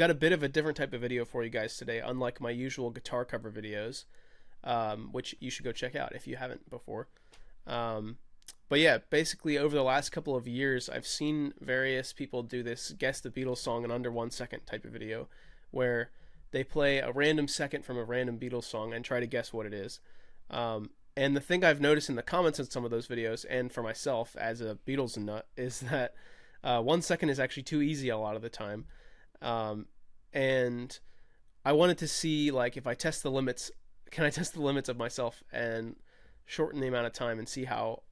got a bit of a different type of video for you guys today, unlike my usual guitar cover videos, which you should go check out if you haven't before. But yeah, basically over the last couple of years, I've seen various people do this guess the Beatles song in under 1 second type of video, where they play a random second from a random Beatles song and try to guess what it is. And the thing I've noticed in the comments in some of those videos, and for myself as a Beatles nut, is that 1 second is actually too easy a lot of the time. And I wanted to see, like, if I test the limits, can I test the limits of myself and shorten the amount of time and see how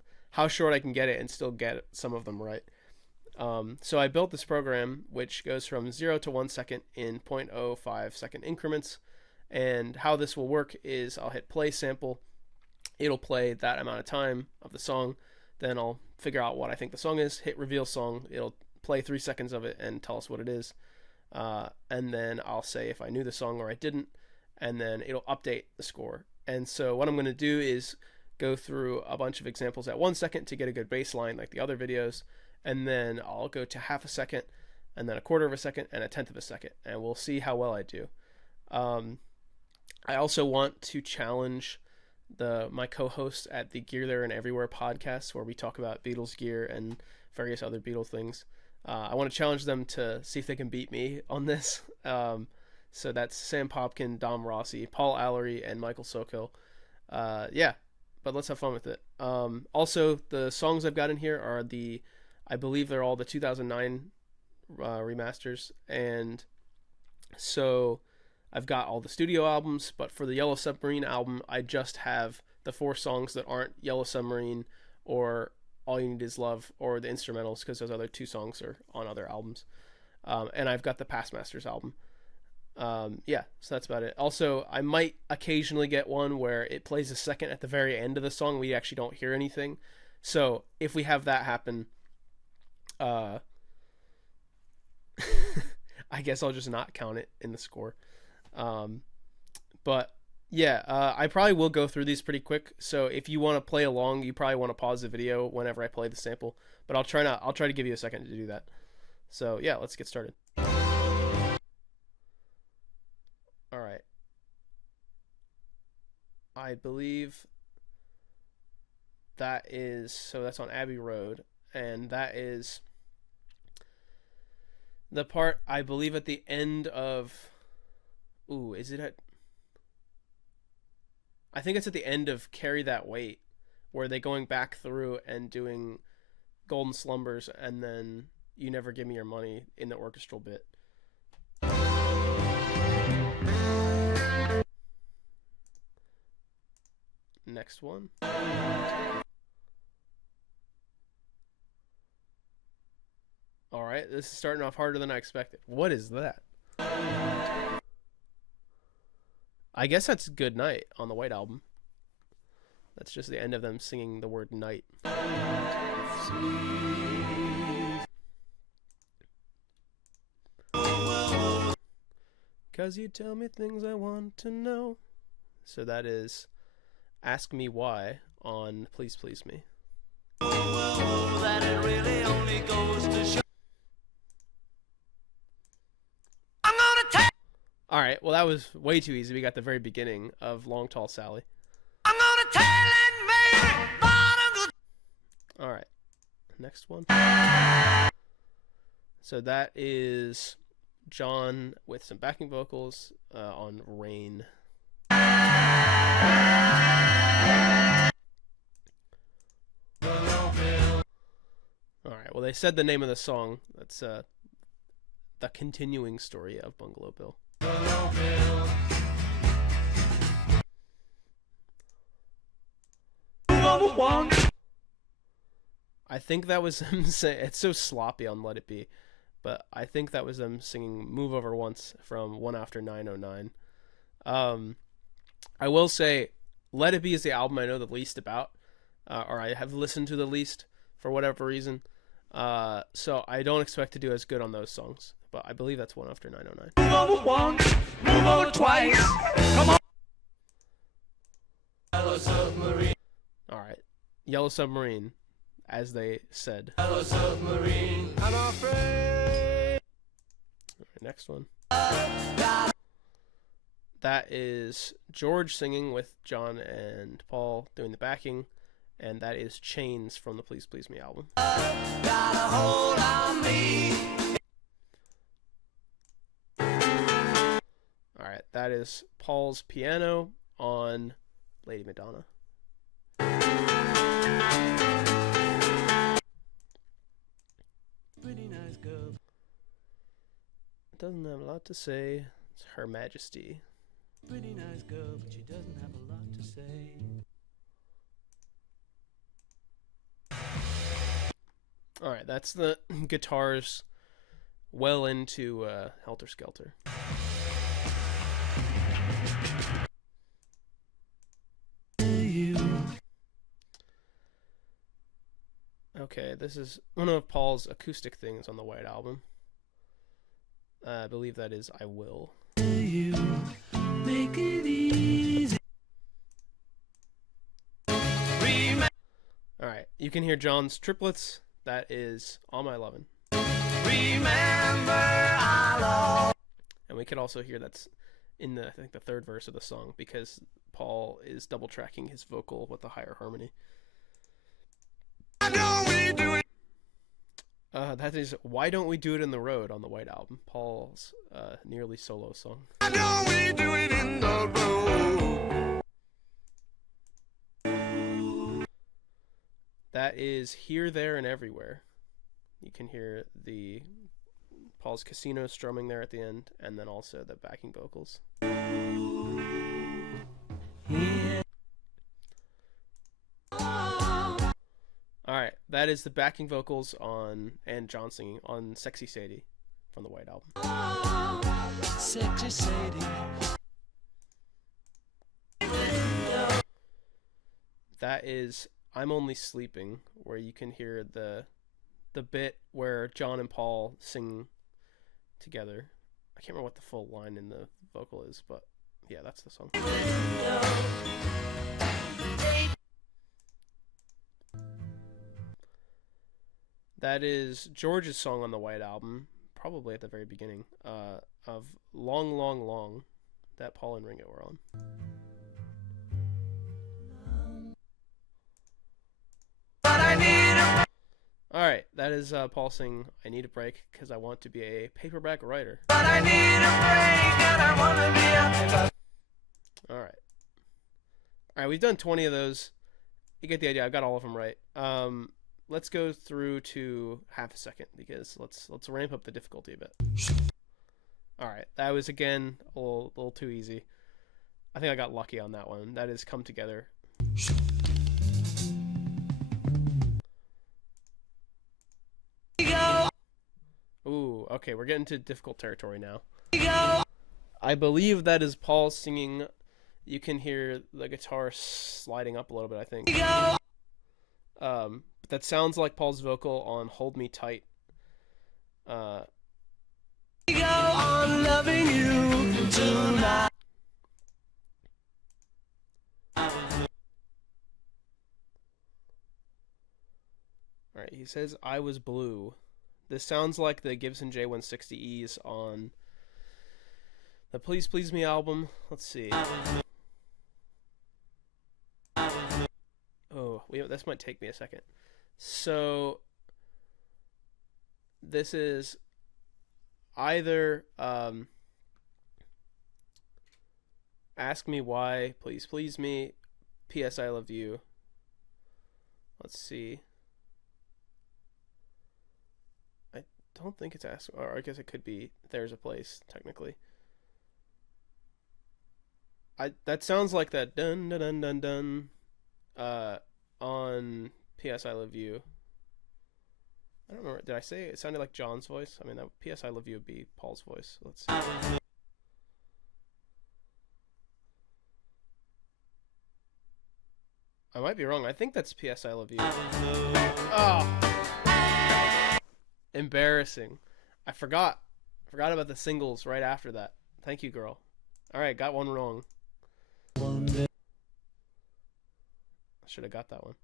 short I can get it and still get some of them right. So I built this program which goes from 0 to 1 second in 0.05 second increments, and how this will work is I'll hit play sample, it'll play that amount of time of the song, then I'll figure out what I think the song is, hit reveal song, it'll play 3 seconds of it and tell us what it is, and then I'll say if I knew the song or I didn't, and then it'll update the score. And so what I'm going to do is go through a bunch of examples at 1 second to get a good baseline like the other videos, and then I'll go to half a second, and then a quarter of a second, and a tenth of a second, and we'll see how well I do. I also want to challenge my co-hosts at the Gear There and Everywhere podcast, where we talk about Beatles gear and various other Beatles things. I want to challenge them to see if they can beat me on this. So that's Sam Popkin, Dom Rossi, Paul Allery, and Michael Sokill. Yeah, but let's have fun with it. Also, the songs I've got in here are I believe they're all the 2009 remasters, and so I've got all the studio albums, but for the Yellow Submarine album, I just have the 4 songs that aren't Yellow Submarine or All You Need Is Love or the instrumentals, because those other 2 songs are on other albums. And I've got the Past Masters album. Yeah, so that's about it. Also, I might occasionally get one where it plays a second at the very end of the song. We actually don't hear anything. So if we have that happen, I guess I'll just not count it in the score. But yeah, I probably will go through these pretty quick. So if you want to play along, you probably want to pause the video whenever I play the sample. But I'll try to give you a second to do that. So yeah, let's get started. All right. I believe that's on Abbey Road, and that is the part, I believe, at the end of, is it I think it's at the end of Carry That Weight, where they're going back through and doing Golden Slumbers and then You Never Give Me Your Money in the orchestral bit. Next one. Alright, this is starting off harder than I expected. What is that? I guess that's Good Night on the White Album. That's just the end of them singing the word night. Cause you tell me things I want to know. So that is Ask Me Why on Please Please Me. That it really only goes to show. I'm gonna tell. All right, well that was way too easy. We got the very beginning of Long Tall Sally. I'm gonna tell it, Mary. All right, next one. So that is John with some backing vocals on Rain. Alright, well they said the name of the song. That's the continuing story of Bungalow Bill. I think that was them saying, it's so sloppy on Let It Be, but I think that was them singing Move Over Once from One After 909. I will say Let It Be is the album I know the least about, or I have listened to the least for whatever reason. So I don't expect to do as good on those songs, but I believe that's One After 909. Move over once, move over twice. Come on. Yellow Submarine. All right, Yellow Submarine, as they said. Yellow Submarine. I'm afraid. All right, next one. That is George singing with John and Paul doing the backing, and that is Chains from the Please Please Me album. Got a hold on me. Alright, that is Paul's piano on Lady Madonna. Pretty nice girl. Doesn't have a lot to say. It's Her Majesty. Pretty nice girl, but she doesn't have a lot to say. Alright, that's the guitars well into Helter Skelter. Okay, this is one of Paul's acoustic things on the White Album. I believe that is I Will. You make it easy. Alright, you can hear John's triplets. That is All My Lovin'. Remember I love. And we could also hear that's in the, I think, the third verse of the song, because Paul is double tracking his vocal with the higher harmony. Why don't we do it? That is Why Don't We Do It in the Road on the White Album, Paul's nearly solo song. Why don't we do it in the road? That is Here, There, and Everywhere. You can hear the Paul's casino strumming there at the end, and then also the backing vocals. Yeah. Alright, that is the backing vocals on, and John singing on Sexy Sadie from the White Album. Sexy Sadie. That is I'm Only Sleeping, where you can hear the bit where John and Paul sing together. I can't remember what the full line in the vocal is, but yeah, that's the song. That is George's song on the White Album, probably at the very beginning, of Long, Long, Long, that Paul and Ringo were on. Alright, that is Paul singing I Need a Break because I want to be a paperback writer. But I need a break and I want to be a paperback. Alright. Alright, we've done 20 of those. You get the idea. I've got all of them right. Let's go through to half a second because let's ramp up the difficulty a bit. Alright, that was again a little too easy. I think I got lucky on that one. That is Come Together. Ooh, okay, we're getting to difficult territory now. I believe that is Paul singing. You can hear the guitar sliding up a little bit, I think. But that sounds like Paul's vocal on Hold Me Tight. Go on loving you tonight. Alright, he says I Was Blue. This sounds like the Gibson J160Es on the Please Please Me album. Let's see. Oh, this might take me a second. So this is either Ask Me Why, Please Please Me, P.S. I Love You. Let's see. I don't think it's Ask, or I guess it could be There's a Place, technically. That sounds like that dun dun dun dun dun on P.S. I Love You. I don't remember. Did I say it sounded like John's voice? I mean, that P.S. I Love You would be Paul's voice. Let's see. I might be wrong. I think that's P.S. I Love You. Oh. Embarrassing. I forgot about the singles right after that. Thank you, girl. Alright, got one wrong. I should have got that one.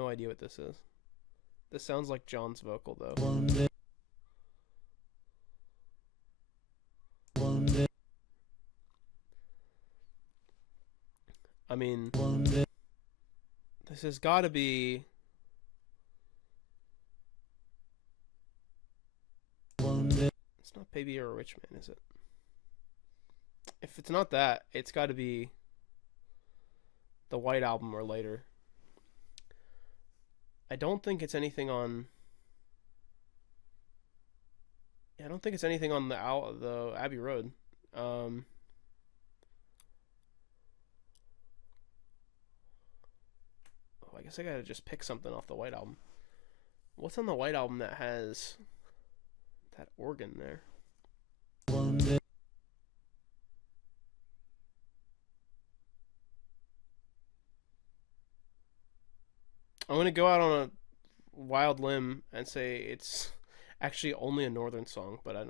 no idea what this is. This sounds like John's vocal though. I mean, this has got to be. It's not Baby or a Rich Man, is it? If it's not that, it's got to be the White Album or later. I don't think it's anything on. Yeah, I don't think it's anything on the Abbey Road. Oh, I guess I gotta just pick something off the White Album. What's on the White Album that has that organ there? I'm gonna go out on a wild limb and say it's actually only a Northern song, but I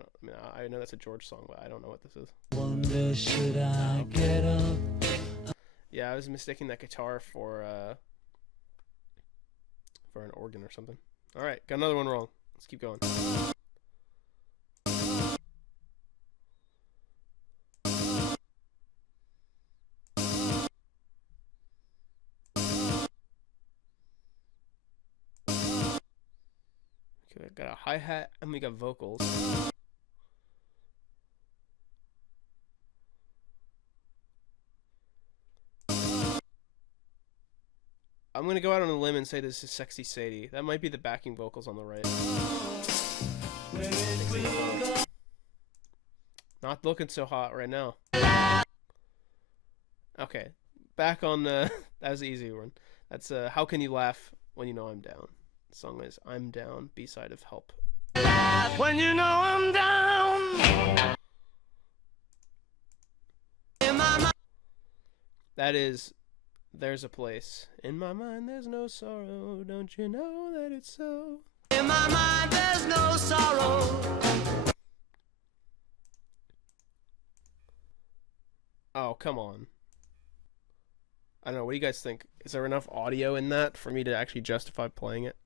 know that's a George song, but I don't know what this is. Wonder should I get up? Yeah, I was mistaking that guitar for an organ or something. All right, got another one wrong. Let's keep going. Okay, we got a hi-hat and we got vocals. I'm gonna go out on a limb and say this is Sexy Sadie. That might be the backing vocals on the right. Not looking so hot right now. Okay, back on the. That was the easy one. That's How Can You Laugh When You Know I'm Down. The song is I'm Down, B-side of Help. When you know I'm down. That is There's a Place. In my mind there's no sorrow, don't you know that it's so? In my mind there's no sorrow. Oh, come on. I don't know, what do you guys think? Is there enough audio in that for me to actually justify playing it?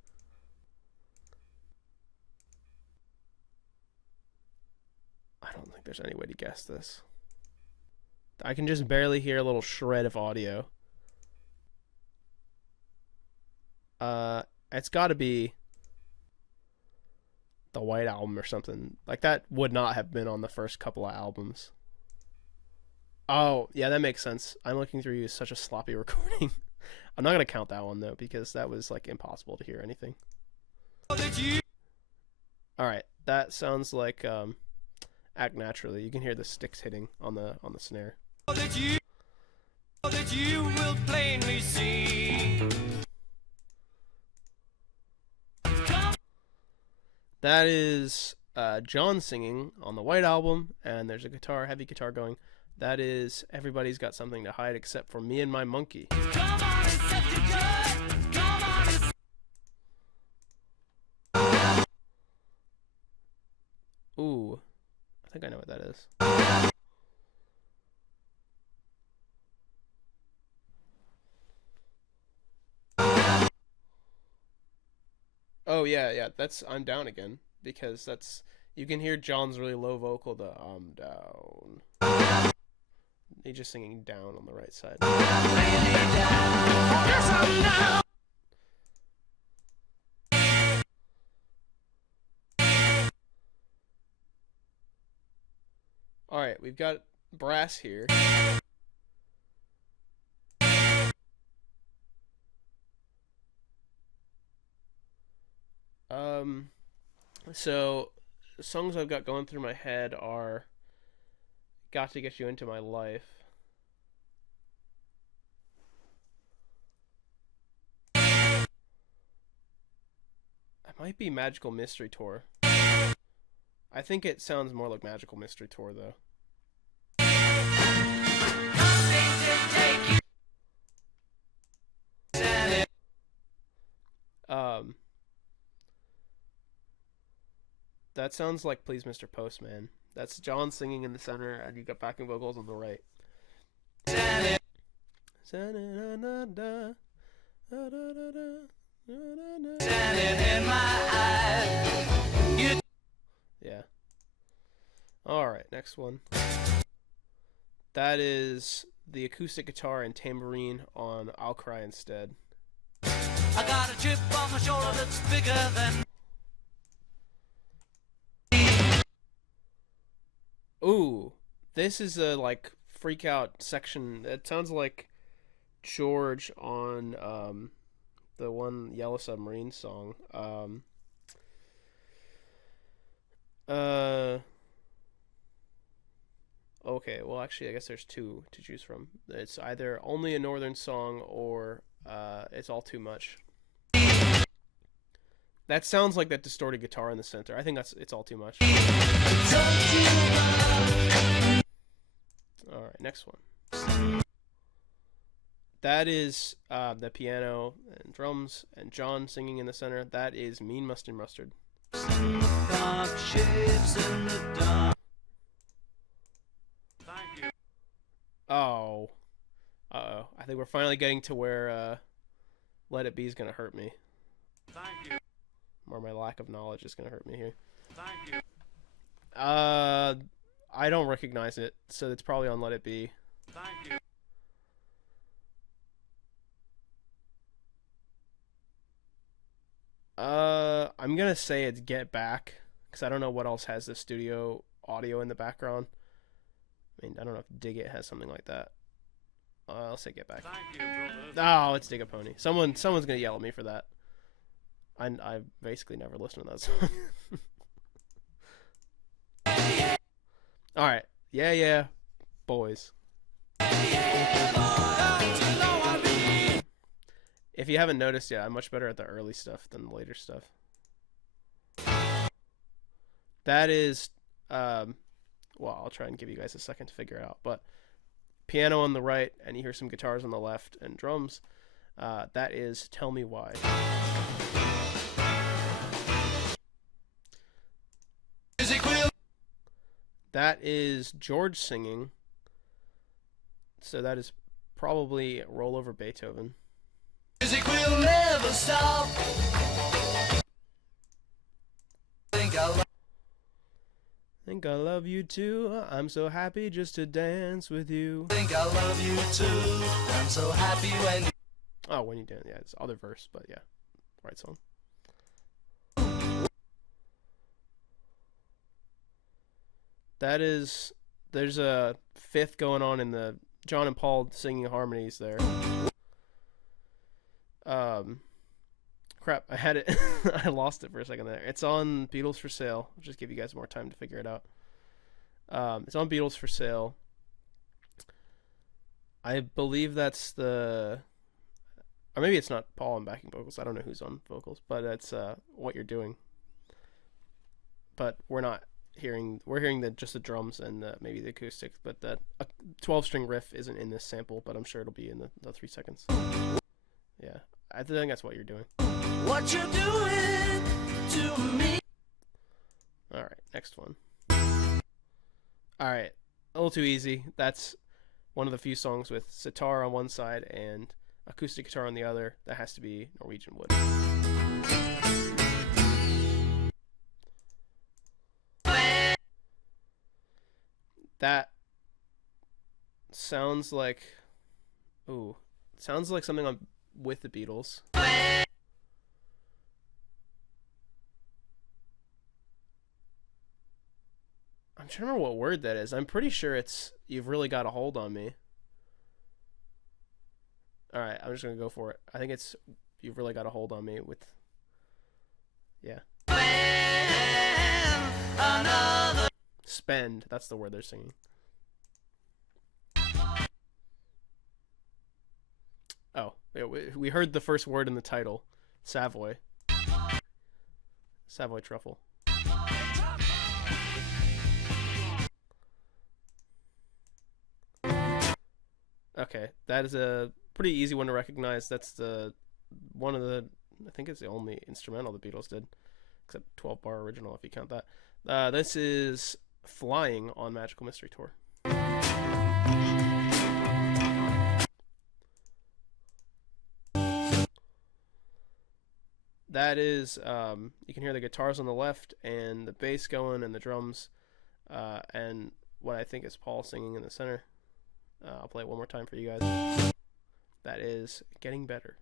I don't think there's any way to guess this. I can just barely hear a little shred of audio. It's got to be the White Album or something. Like, that would not have been on the first couple of albums. Oh, yeah, that makes sense. I'm Looking Through You is such a sloppy recording. I'm not going to count that one, though, because that was, like, impossible to hear anything. Alright, that sounds like, Act Naturally. You can hear the sticks hitting on the snare. That you will plainly see. That is John singing on the White Album, and there's a heavy guitar going. That is Everybody's Got Something to Hide Except for Me and My Monkey. Come on, ooh, I think I know what that is. Oh yeah, that's I'm Down Again, because that's, you can hear John's really low vocal, the I'm down. He's just singing down on the right side. Alright, we've got brass here. So songs I've got going through my head are Got to Get You Into My Life. It might be Magical Mystery Tour. I think it sounds more like Magical Mystery Tour, though. That sounds like Please Mr. Postman. That's John singing in the center, and you got backing vocals on the right. Yeah. All right, next one. That is the acoustic guitar and tambourine on I'll Cry Instead. I got a chip on my shoulder that's bigger than. Ooh, this is a like freak out section. It sounds like George on the one Yellow Submarine song. Okay, well actually I guess there's two to choose from. It's either Only a Northern Song or It's All Too Much. That sounds like that distorted guitar in the center. I think It's All Too Much. Alright, next one. That is the piano and drums and John singing in the center. That is Mean Mustard Mustard. Oh. Uh-oh. I think we're finally getting to where Let It Be is going to hurt me. Thank you. Or my lack of knowledge is going to hurt me here. Thank you. I don't recognize it, so it's probably on Let It Be. Thank you. I'm going to say it's Get Back, because I don't know what else has the studio audio in the background. I mean, I don't know if Dig It has something like that. I'll say Get Back. Thank you, brother. Oh, it's Dig a Pony. Someone's gonna yell at me for that. I basically never listened to that song. All right, yeah, boys. If you haven't noticed yet, I'm much better at the early stuff than the later stuff. That is, well, I'll try and give you guys a second to figure it out, but piano on the right, and you hear some guitars on the left, and drums. That is Tell Me Why. That is George singing. So that is probably Roll Over Beethoven. Music will never stop. Think I love you too. I'm so happy just to dance with you. Think I love you too. I'm so happy when you. Oh, when you dance. Yeah, it's other verse, but yeah, right song. That is. There's a fifth going on in the John and Paul singing harmonies there. Crap, I had it. I lost it for a second there. It's on Beatles for Sale. I'll just give you guys more time to figure it out. It's on Beatles for Sale. I believe that's the... Or maybe it's not Paul on backing vocals. I don't know who's on vocals, but that's What You're Doing. But we're not hearing... We're hearing just the drums and maybe the acoustics, but that 12-string riff isn't in this sample, but I'm sure it'll be in the 3 seconds. Yeah, I think that's What You're Doing. What you doing to me? Alright, next one. Alright, a little too easy. That's one of the few songs with sitar on one side and acoustic guitar on the other. That has to be Norwegian Wood. That sounds like... Ooh. Sounds like something on with the Beatles. I'm trying to remember what word that is. I'm pretty sure it's You've Really Got a Hold on Me. Alright, I'm just going to go for it. I think it's You've Really Got a Hold on Me with... Yeah. Spend. That's the word they're singing. Oh, we heard the first word in the title. Savoy. Savoy truffle. Okay, that is a pretty easy one to recognize. That's one of the, I think it's the only instrumental the Beatles did, except 12-bar original if you count that. This is Flying on Magical Mystery Tour. That is, you can hear the guitars on the left and the bass going and the drums, and what I think is Paul singing in the center. I'll play it one more time for you guys. That is Getting Better.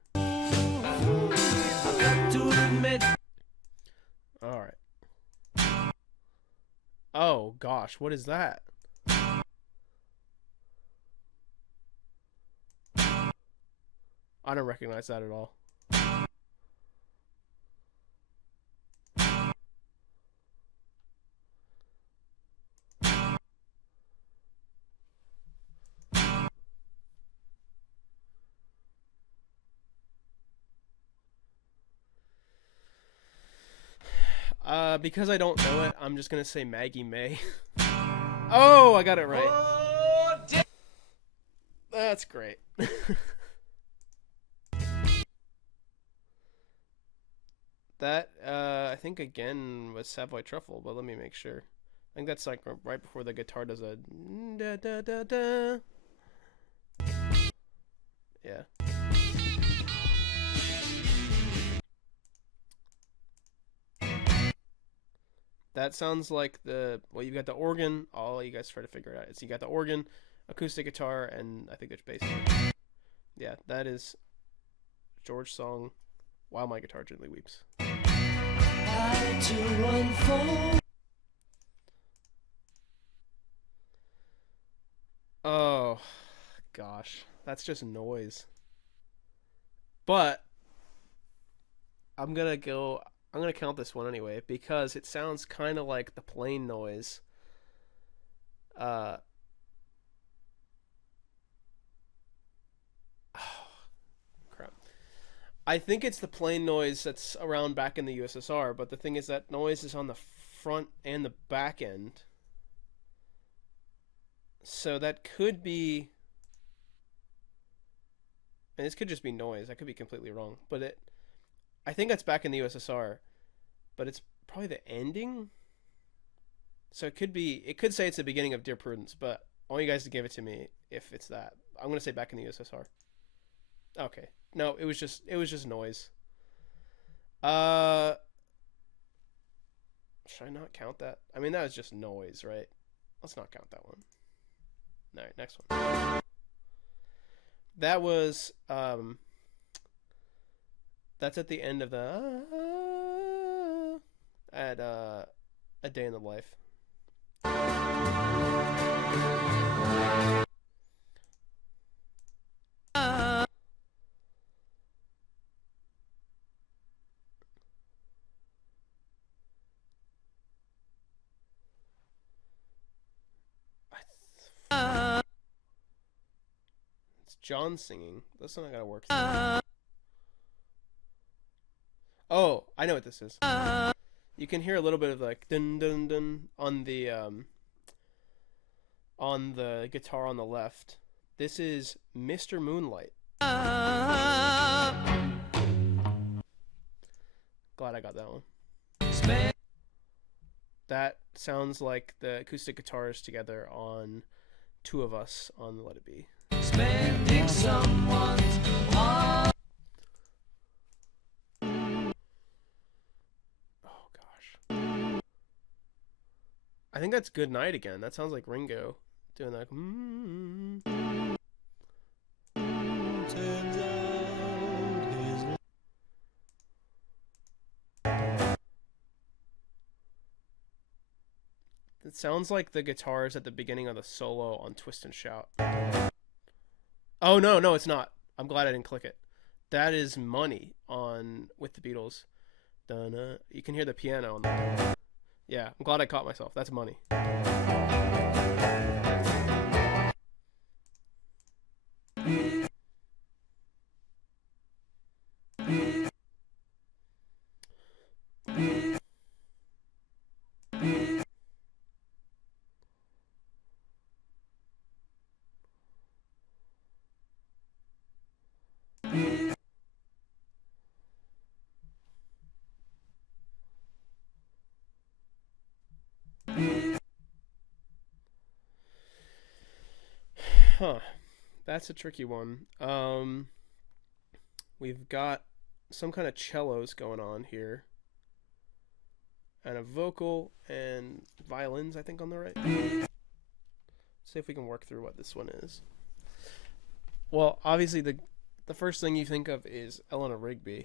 Alright. Oh gosh, what is that? I don't recognize that at all. Because I don't know it, I'm just gonna say Maggie May. Oh, I got it right. Oh, that's great. That, I think again was Savoy Truffle, but let me make sure. I think that's like right before the guitar does a da da da da. Yeah. That sounds like well, you got the organ. All you guys try to figure it out. You got the organ, acoustic guitar, and I think there's bass. Yeah, that is George's song, While My Guitar Gently Weeps. Oh, gosh. That's just noise. But I'm gonna count this one anyway because it sounds kind of like the plain noise. Oh, crap. I think it's the plain noise that's around back in the USSR, but the thing is that noise is on the front and the back end. So that could be, and this could just be noise. I could be completely wrong, but I think that's back in the USSR, but it's probably the ending. So it could say it's the beginning of Dear Prudence, but I want you guys to give it to me if it's that. I'm gonna say back in the USSR. Okay, no, it was just noise. Should I not count that? I mean, that was just noise, right? Let's not count that one. All right, next one. That was that's at the end of the at A Day in the Life. It's John singing. That's not gonna work. Oh, I know what this is. You can hear a little bit of like dun dun dun on the guitar on the left. This is Mr. Moonlight. Glad I got that one. That sounds like the acoustic guitars together on Two of Us on Let It Be. Spending someone's heart. Oh gosh. I think that's Good Night again. That sounds like Ringo doing that. It sounds like the guitars at the beginning of the solo on Twist and Shout. Oh no, it's not. I'm glad I didn't click it. That is Money on With the Beatles. Dun-na. You can hear the piano on that. Yeah, I'm glad I caught myself. That's Money. Huh. That's a tricky one. We've got some kind of cellos going on here, and a vocal and violins, I think, on the right. See if we can work through what this one is. Well, obviously the first thing you think of is Eleanor Rigby.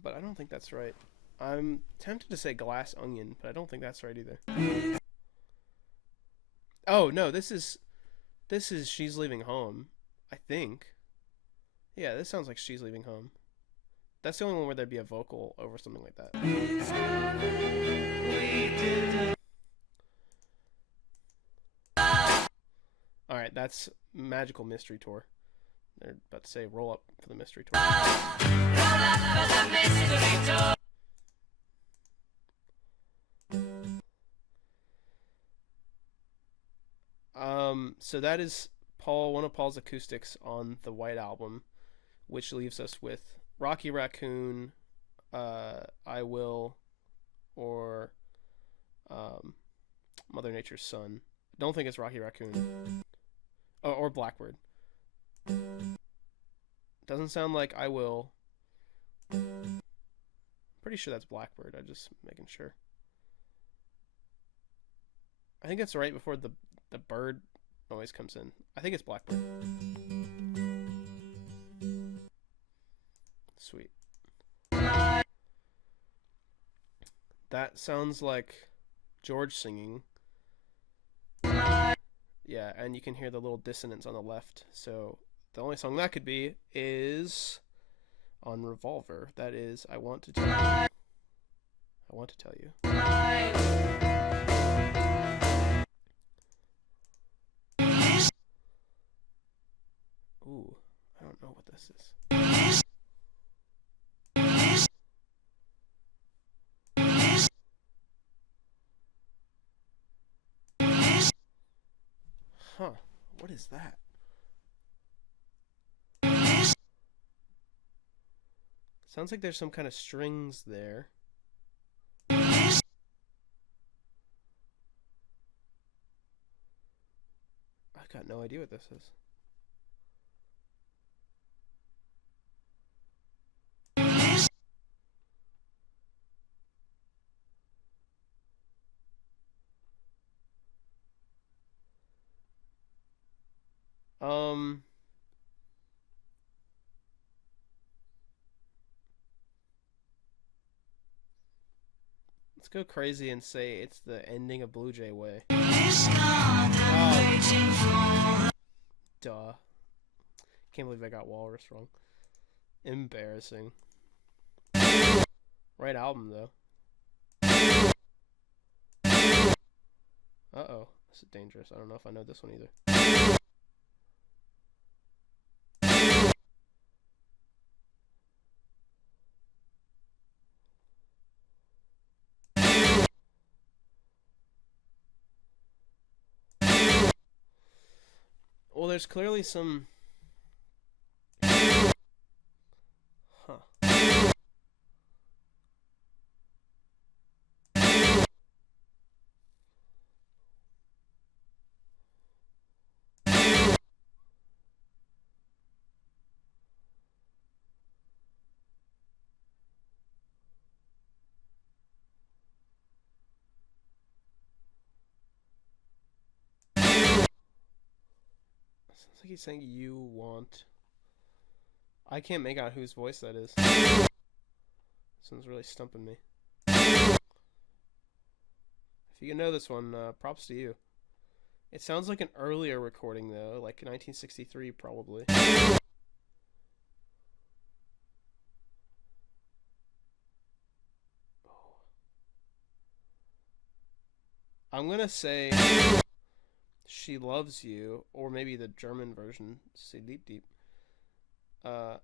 But I don't think that's right. I'm tempted to say Glass Onion, but I don't think that's right either. Oh no, this is She's Leaving Home, I think. Yeah, this sounds like She's Leaving Home. That's the only one where there'd be a vocal over something like that. Alright, that's Magical Mystery Tour. They're about to say roll up for the mystery tour. Roll up for the mystery tour. So that is one of Paul's acoustics on the White Album, which leaves us with Rocky Raccoon, I Will, or Mother Nature's Son. Don't think it's Rocky Raccoon. Or Blackbird. Doesn't sound like I Will. Pretty sure that's Blackbird. I'm just making sure. I think it's right before the bird noise comes in. I think it's Blackbird. Sweet. That sounds like George singing. Yeah, and you can hear the little dissonance on the left. So the only song that could be is on Revolver. That is I Want to Tell You. I Want to Tell You. Ooh, I don't know what this is. Huh, what is that? Sounds like there's some kind of strings there. I've got no idea what this is. Let's go crazy and say it's the ending of Blue Jay Way. Oh. Duh. Can't believe I got Walrus wrong. Embarrassing. Right album, though. Uh-oh. This is dangerous. I don't know if I know this one either. Well, there's clearly some... Huh. Sounds like he's saying you want. I can't make out whose voice that is. This one's really stumping me. If you can know this one, props to you. It sounds like an earlier recording, though, like 1963, probably. I'm gonna say She Loves You, or maybe the German version, Sie liebt dich. Or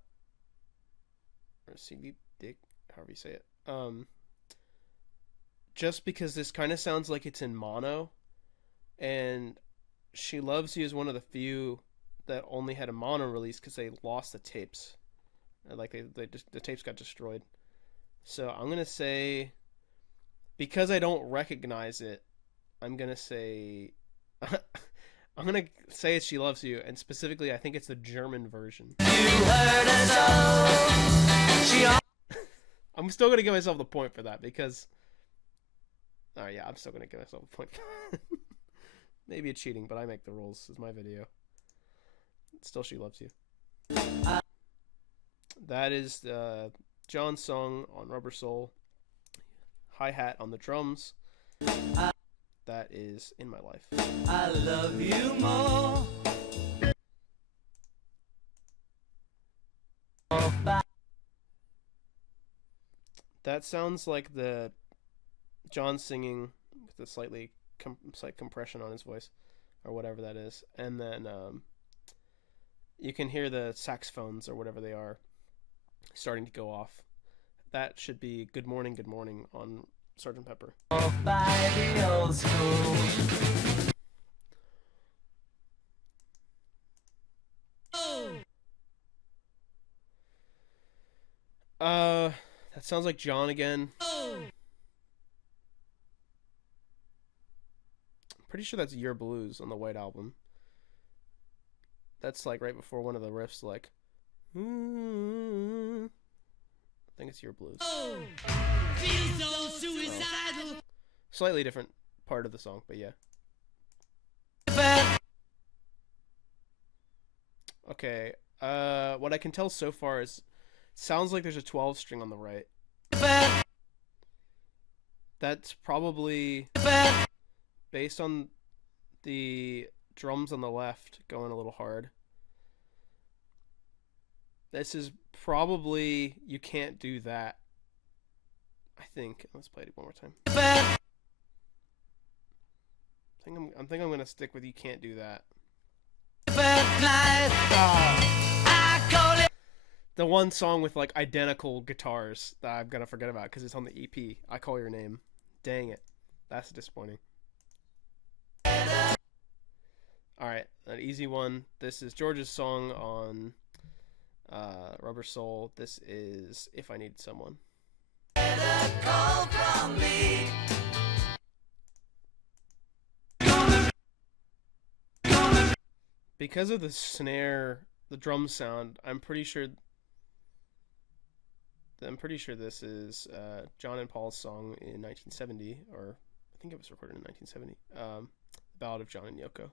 Sie liebt dich, however you say it. Just because this kind of sounds like it's in mono, and She Loves You is one of the few that only had a mono release because they lost the tapes. Like the tapes got destroyed. So I'm gonna say, because I don't recognize it, I'm gonna say I'm gonna say it's "She Loves You," and specifically, I think it's the German version. I'm still gonna give myself the point for that because. Oh yeah, I'm still gonna give myself a point. Maybe it's cheating, but I make the rules. It's my video. It's still "She Loves You." That is John's song on Rubber Soul. Hi-hat on the drums. That is "In My Life." I love you more. That sounds like the John singing with a slight compression on his voice, or whatever that is, and then you can hear the saxophones or whatever they are starting to go off. That should be "Good Morning, Good Morning" on Sgt. Pepper. By the old school. That sounds like John again. Pretty sure that's "Your Blues" on the White Album. That's like right before one of the riffs, like. I think it's "Your Blues." Feel so suicidal. Slightly different part of the song, but yeah. Okay. What I can tell so far is, sounds like there's a 12 string on the right. That's probably based on the drums on the left going a little hard. This is probably "You Can't Do That." I think. Let's play it one more time. I think I'm gonna stick with "You Can't Do That." The one song with like identical guitars that I'm gonna forget about because it's on the EP. "I Call Your Name." Dang it, that's disappointing. All right, an easy one. This is George's song on Rubber Soul. This is "If I Needed Someone." Call from me. Because of the snare, the drum sound, I'm pretty sure this is John and Paul's song in 1970, or I think it was recorded in 1970. The Ballad of John and Yoko.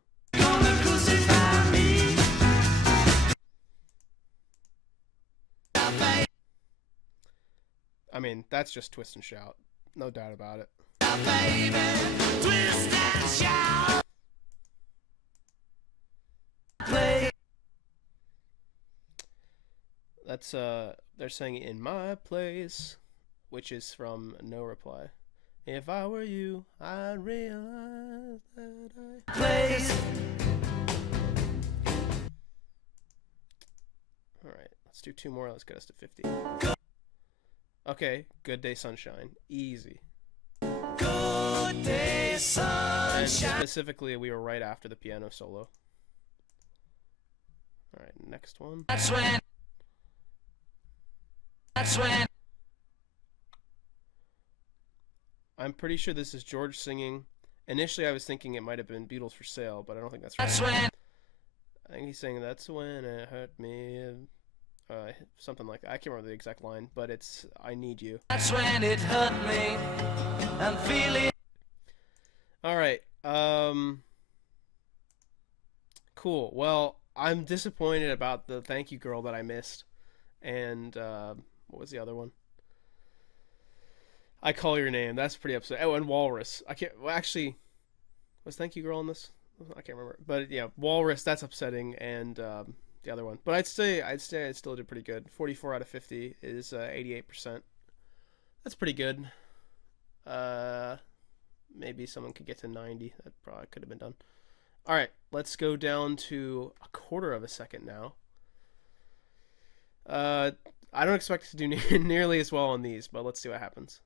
I mean, that's just "Twist and Shout." No doubt about it. Baby, twist and shout. Play. That's they're saying "In My Place," which is from No Reply. If I were you, I'd realize that I place. Alright, let's do two more. Let's get us to 50. Okay, "Good Day Sunshine." Easy. Good Day Sunshine. And specifically, we were right after the piano solo. Alright, next one. That's when. I'm pretty sure this is George singing. Initially, I was thinking it might have been "Beatles for Sale," but I don't think that's right. That's when. I think he's saying "That's when it hurt me," something like that. I can't remember the exact line, but it's "I Need You." That's when it hurt me. I'm feeling. All right. Cool. Well, I'm disappointed about the "Thank You Girl" that I missed, and what was the other one? "I Call Your Name." That's pretty upsetting. Oh, and "Walrus." I can't. Well, actually, was "Thank You Girl" on this? I can't remember. But yeah, "Walrus." That's upsetting, and the other one. But I'd say I still did pretty good. 44 out of 50 is 88%. That's pretty good. Maybe someone could get to 90. That probably could have been done. All right, let's go down to a quarter of a second now. I don't expect to do nearly as well on these, but let's see what happens.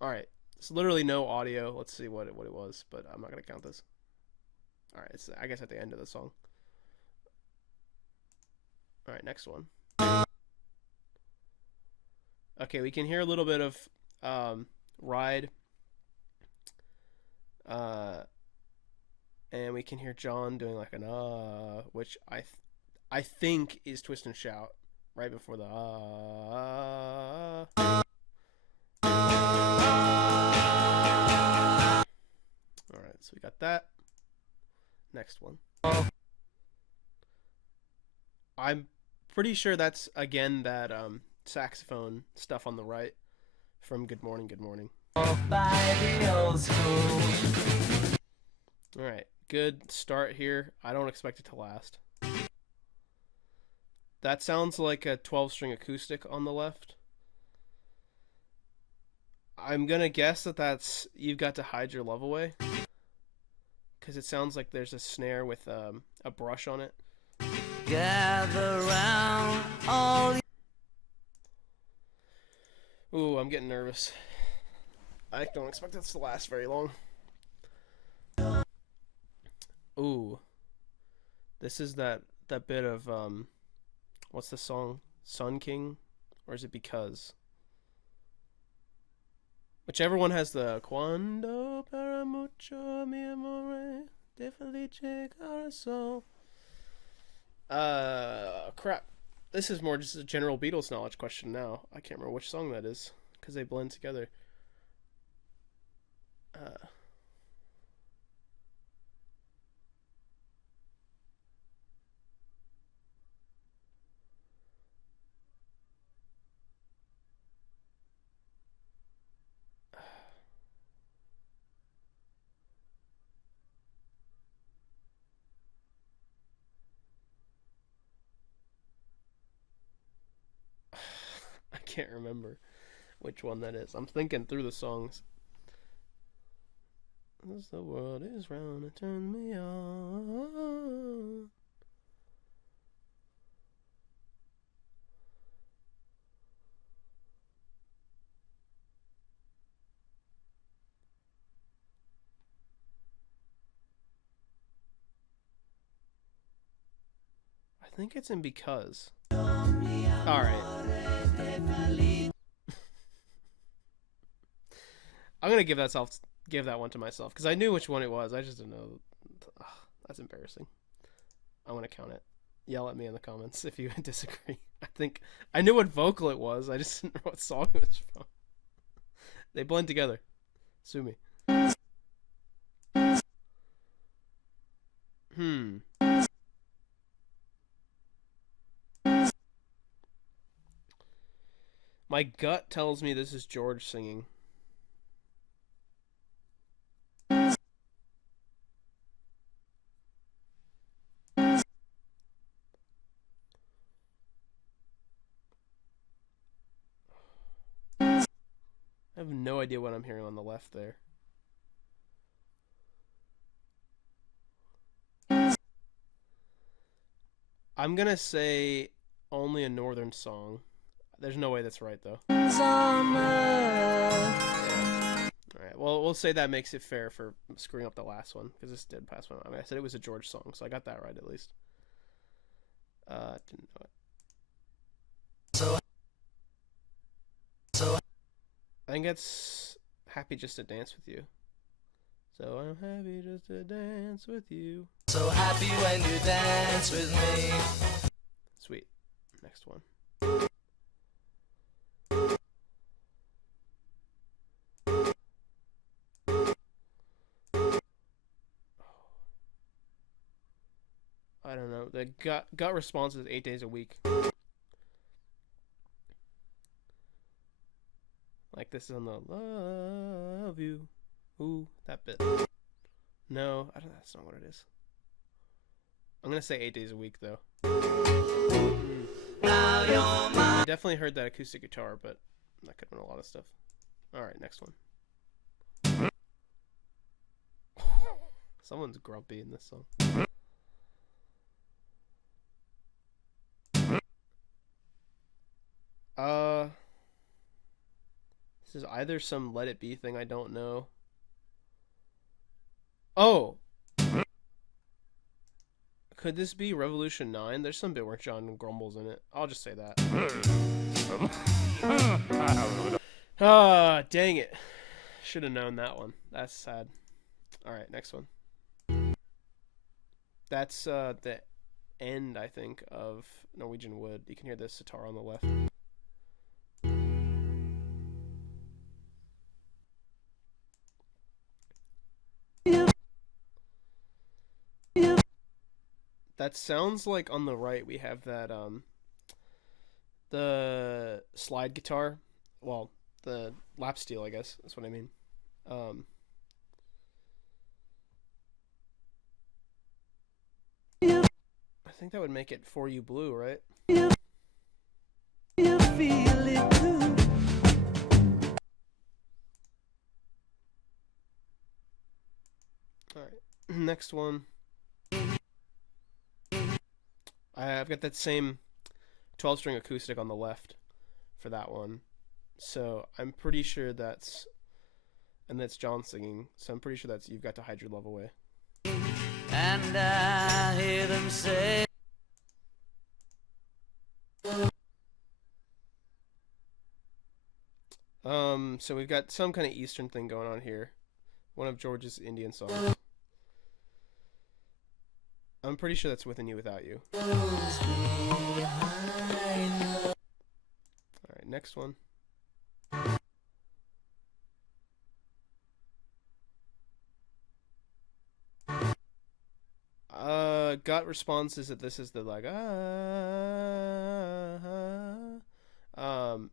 All right, it's literally no audio. Let's see what it was, but I'm not gonna count this. All right, it's I guess at the end of the song. All right, next one. Okay, we can hear a little bit of "Ride." And we can hear John doing like an which I think is Twist and Shout right before the All right, so we got that. Next one. I'm pretty sure that's again that saxophone stuff on the right from Good Morning, Good Morning. All right, good start here. I don't expect it to last. That sounds like a 12-string acoustic on the left. I'm gonna guess that that's You've Got to Hide Your Love Away, because it sounds like there's a snare with a brush on it. Gather round all. Ooh, I'm getting nervous. I don't expect this to last very long. Ooh, this is that bit of what's the song? Sun King, or is it Because? Whichever one has the Cuando para mucho mi amore de felice corazón. Crap. This is more just a general Beatles knowledge question now. I can't remember which song that is because they blend together. I can't remember which one that is. I'm thinking through the songs. As the world is round, it turns me on. I think it's in Because. Alright. I'm gonna give that one to myself because I knew which one it was. I just didn't know. Ugh, that's embarrassing. I want to count it. Yell at me in the comments if you disagree. I think I knew what vocal it was. I just didn't know what song it was from. They blend together. Sue me. My gut tells me this is George singing. I have no idea what I'm hearing on the left there. I'm gonna say Only a Northern Song. There's no way that's right though. Alright, well we'll say that makes it fair for screwing up the last one, because this did pass one. I mean, I said it was a George song, so I got that right at least. Didn't know it. I think it's Happy Just to Dance With You. So I'm happy just to dance with you. So happy when you dance with me. Sweet. Next one. I don't know. The gut response is 8 days a week. Like this is on the Love You. Ooh, that bit. No, I don't. That's not what it is. I'm gonna say 8 days a week though. I definitely heard that acoustic guitar, but that could have been a lot of stuff. All right, next one. Someone's grumpy in this song. This is either some Let It Be thing I don't know. Oh! Could this be Revolution 9? There's some bit where John grumbles in it. I'll just say that. Ah, dang it. Should have known that one. That's sad. All right, next one. That's the end, I think, of Norwegian Wood. You can hear the sitar on the left. That sounds like on the right we have that the slide guitar. Well, the lap steel, I guess. That's what I mean. I think that would make it For You Blue, right? You feel it too. All right, next one. I've got that same 12-string acoustic on the left for that one. So I'm pretty sure that's, and that's John singing. So I'm pretty sure that's You've Got to Hide Your Love Away. And I hear them say, so we've got some kind of Eastern thing going on here. One of George's Indian songs. I'm pretty sure that's Within You Without You. Alright, next one. Gut response is that this is the like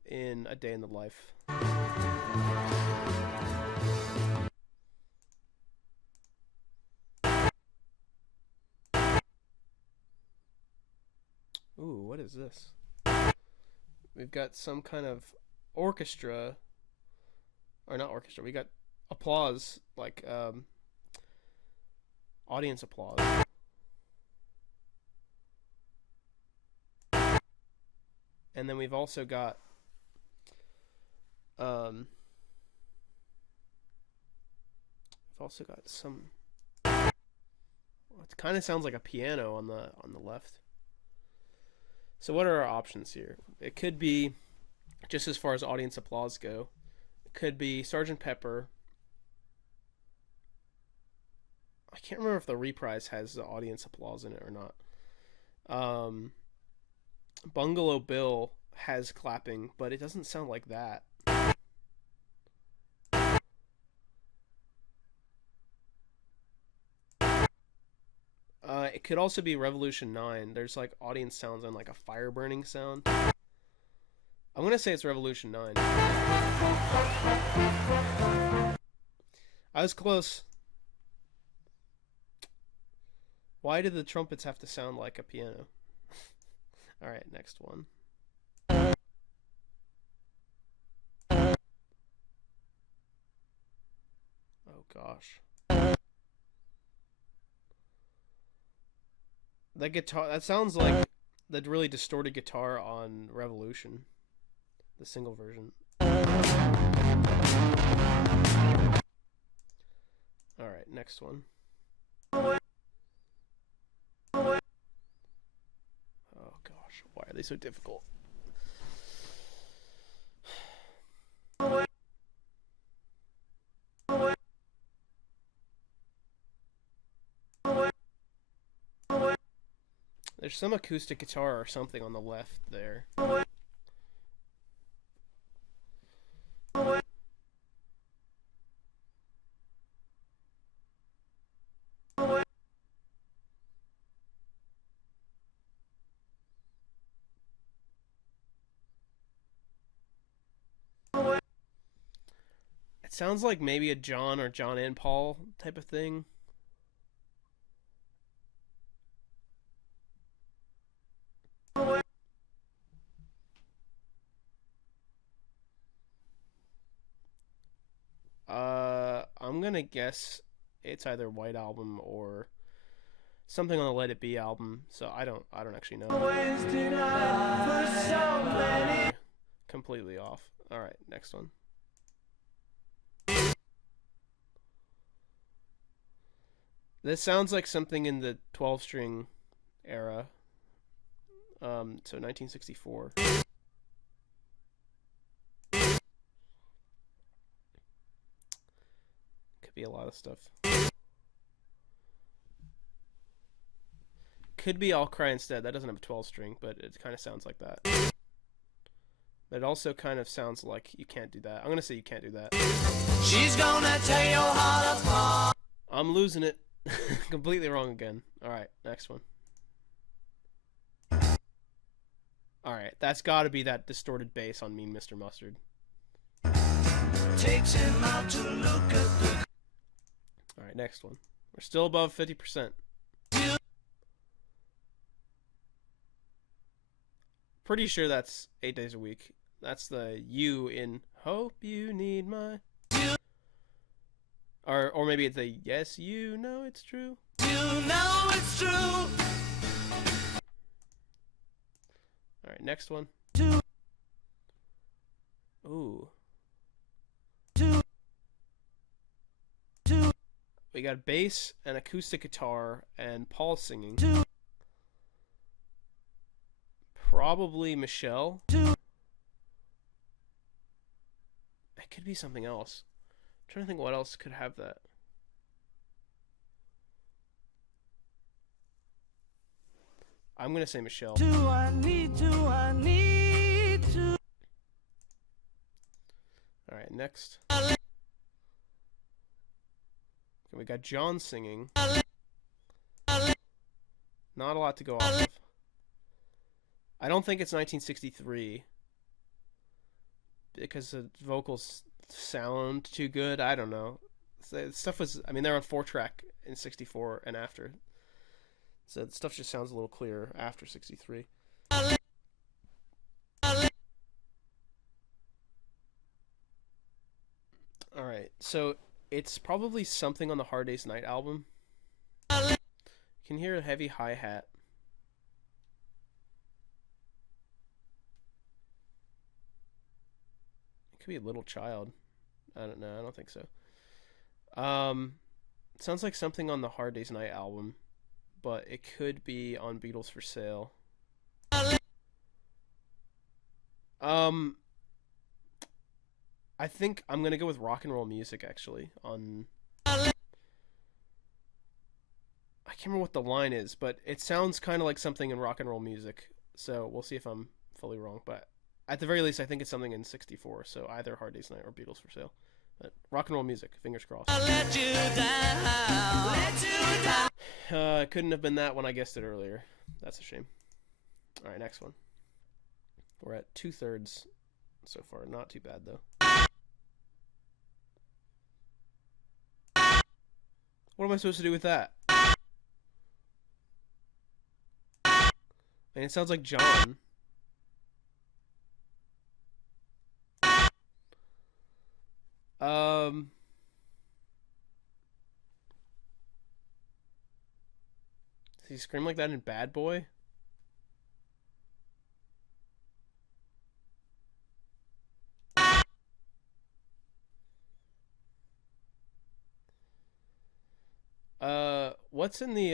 in A Day in the Life. Ooh, what is this? We've got some kind of orchestra, or not orchestra. We got applause, like audience applause. And then we've also got some. It kind of sounds like a piano on the left. So what are our options here? It could be, just as far as audience applause go, it could be Sgt. Pepper. I can't remember if the reprise has the audience applause in it or not. Bungalow Bill has clapping, but it doesn't sound like that. It could also be Revolution 9. There's like audience sounds and like a fire burning sound. I'm gonna say it's Revolution 9. I was close. Why did the trumpets have to sound like a piano? Alright, next one. Oh gosh. That guitar, that sounds like the really distorted guitar on Revolution, the single version. Alright, next one. Oh gosh, why are they so difficult? There's some acoustic guitar or something on the left there. It sounds like maybe a John or John and Paul type of thing. I'm gonna guess it's either White Album or something on the Let It Be album. So I don't actually know. Completely off. All right, next one. This sounds like something in the 12-string era. So 1964. Could be a lot of stuff. Could be I'll Cry Instead. That doesn't have a 12 string, but it kind of sounds like that. But it also kind of sounds like you can't do that. I'm gonna say you can't do that. She's gonna tear your heart apart. I'm losing it. Completely wrong again. Alright, next one. Alright, that's gotta be that distorted bass on Mean Mr. Mustard. Takes him out to look at the... Alright, next one. We're still above 50%. Pretty sure that's 8 days a week. That's the you in Hope You Need My... Or maybe it's a yes, you know it's true. You know it's true. Alright, next one. Ooh. We got bass and acoustic guitar and Paul singing. Probably Michelle. It could be something else. I'm trying to think what else could have that. I'm gonna say Michelle. Do I need to? Alright, next. Okay, we got John singing. Not a lot to go off of. I don't think it's 1963 because the vocals sound too good. I don't know. Stuff was, I mean, they're on 4-track in 64 and after. So the stuff just sounds a little clearer after 63. Alright, so it's probably something on the Hard Day's Night album. You can hear a heavy hi-hat. It could be a little child. I don't know, I don't think so. It sounds like something on the Hard Day's Night album, but it could be on Beatles for Sale. I think I'm gonna go with Rock and Roll Music, actually. I can't remember what the line is, but it sounds kind of like something in Rock and Roll Music. So we'll see if I'm fully wrong. But at the very least, I think it's something in 64. So either Hard Day's Night or Beatles for Sale. But Rock and Roll Music, fingers crossed. Let you down. Couldn't have been that when I guessed it earlier. That's a shame. All right, next one. We're at 2/3 so far. Not too bad, though. What am I supposed to do with that? I mean, it sounds like John. Does he scream like that in Bad Boy? What's in the,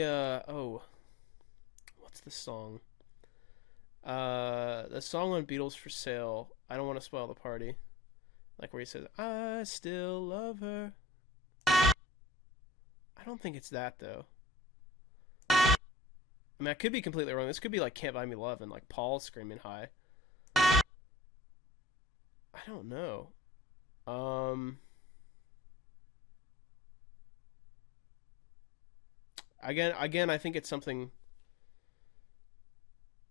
what's the song? The song on Beatles for Sale, I Don't Want to Spoil the Party. Like where he says, I still love her. I don't think it's that, though. I mean, I could be completely wrong. This could be like Can't Buy Me Love and like Paul screaming high. I don't know. Again, I think it's something.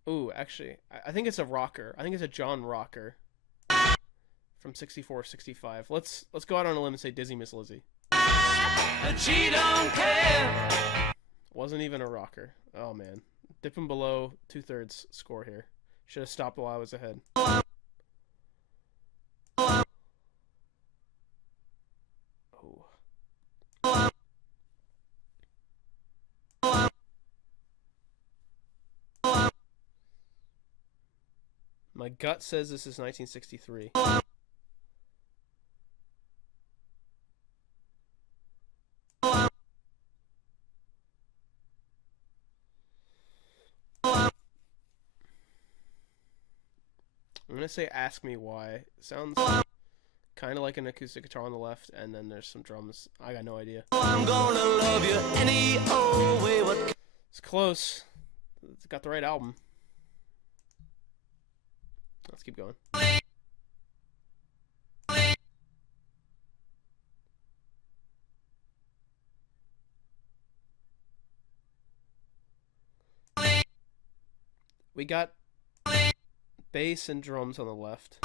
Ooh, actually, I think it's a rocker. I think it's a John rocker from 64, 65. Let's go out on a limb and say Dizzy Miss Lizzy. But she don't care. Wasn't even a rocker. Oh man, dipping below 2/3 score here. Should have stopped while I was ahead. My gut says this is 1963. I'm going to say Ask Me Why. Sounds kind of like an acoustic guitar on the left, and then there's some drums. I got no idea. I'm gonna love you any old way. It's close. got the right album. Let's keep going. We got bass and drums on the left.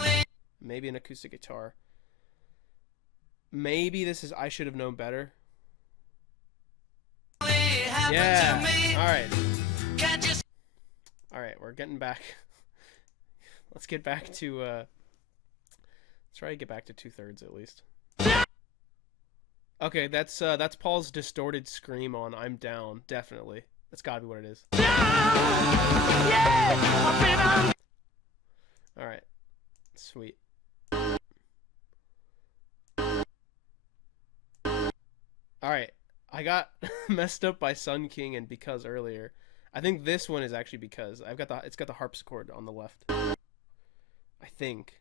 Maybe an acoustic guitar. Maybe this is I Should Have Known Better. Yeah. Alright, we're getting back. Let's get back to let's try to get back to 2/3 at least. Okay, that's Paul's distorted scream on I'm Down, definitely. That's gotta be what it is. Alright. Sweet. Alright. I got messed up by Sun King and Because earlier. I think this one is actually Because. It's got the harpsichord on the left. I think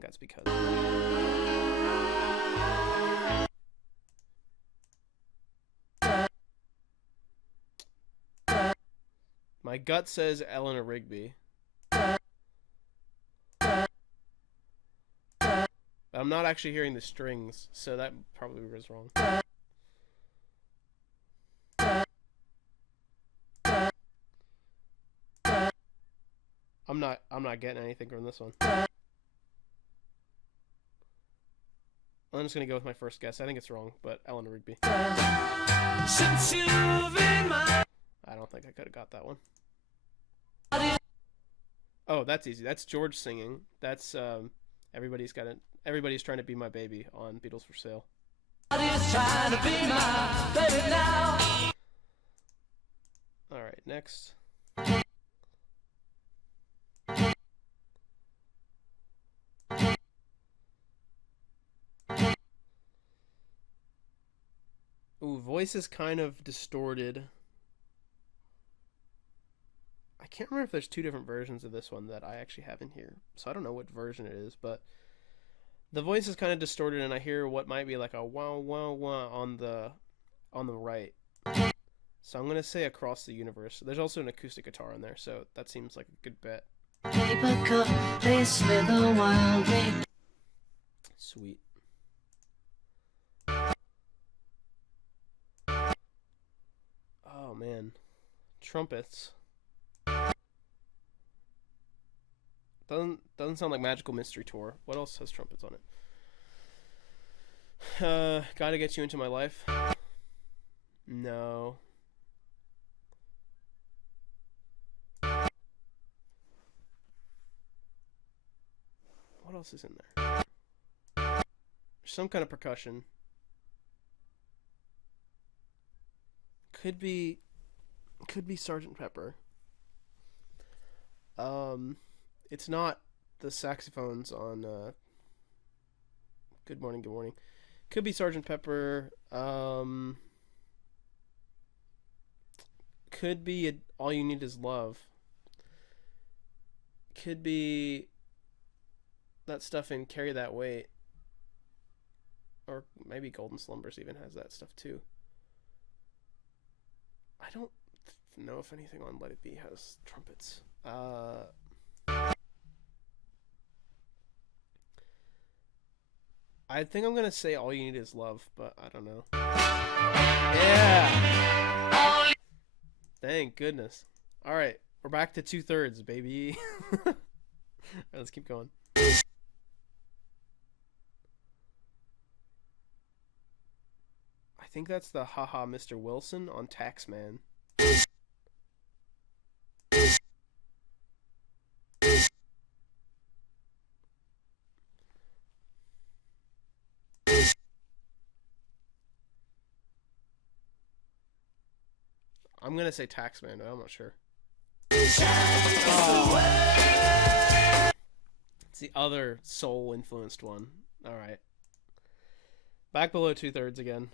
that's Because. My gut says Eleanor Rigby. But I'm not actually hearing the strings, so that probably was wrong. I'm not getting anything from this one. I'm just gonna go with my first guess. I think it's wrong, but Eleanor Rigby. Since you've been my... I don't think I could have got that one. Oh, that's easy. That's George singing. That's everybody's trying to be my baby on Beatles for Sale. Trying to be my baby now. All right, next. Ooh, voice is kind of distorted. I can't remember if there's two different versions of this one that I actually have in here, so I don't know what version it is, but the voice is kind of distorted, and I hear what might be like a wah wah wah on the right. So I'm gonna say Across the Universe. There's also an acoustic guitar in there, so that seems like a good bet. Sweet. Oh man, trumpets. Doesn't sound like Magical Mystery Tour. What else has trumpets on it? Gotta Get You Into My Life. No. What else is in there? Some kind of percussion. Could be Sgt. Pepper. It's not the saxophones on Good Morning, Good Morning. Could be Sgt. Pepper. Could be All You Need Is Love. Could be that stuff in Carry That Weight. Or maybe Golden Slumbers even has that stuff too. I don't know if anything on Let It Be has trumpets. I think I'm gonna say All You Need Is Love, but I don't know. Yeah! Thank goodness. Alright, we're back to 2/3, baby. Alright, let's keep going. I think that's the Haha Mr. Wilson on Taxman. I'm gonna say Taxman, but I'm not sure. Oh. It's the other soul-influenced one. Alright. Back below 2/3 again.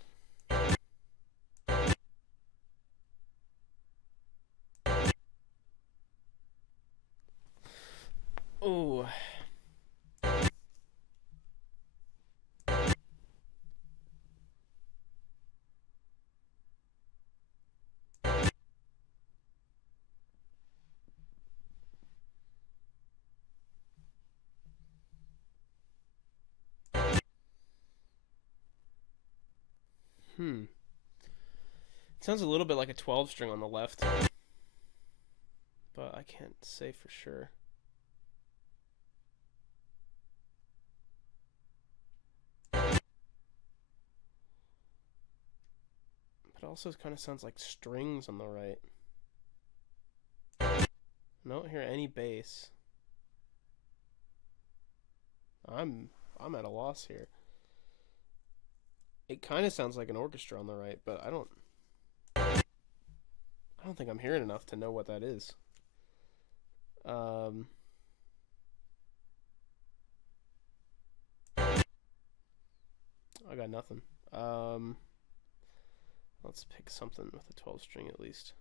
Oh. It sounds a little bit like a 12 string on the left, but I can't say for sure. But it also kind of sounds like strings on the right. I don't hear any bass. I'm at a loss here. It kind of sounds like an orchestra on the right, but I don't think I'm hearing enough to know what that is. I got nothing. Let's pick something with a 12 string at least.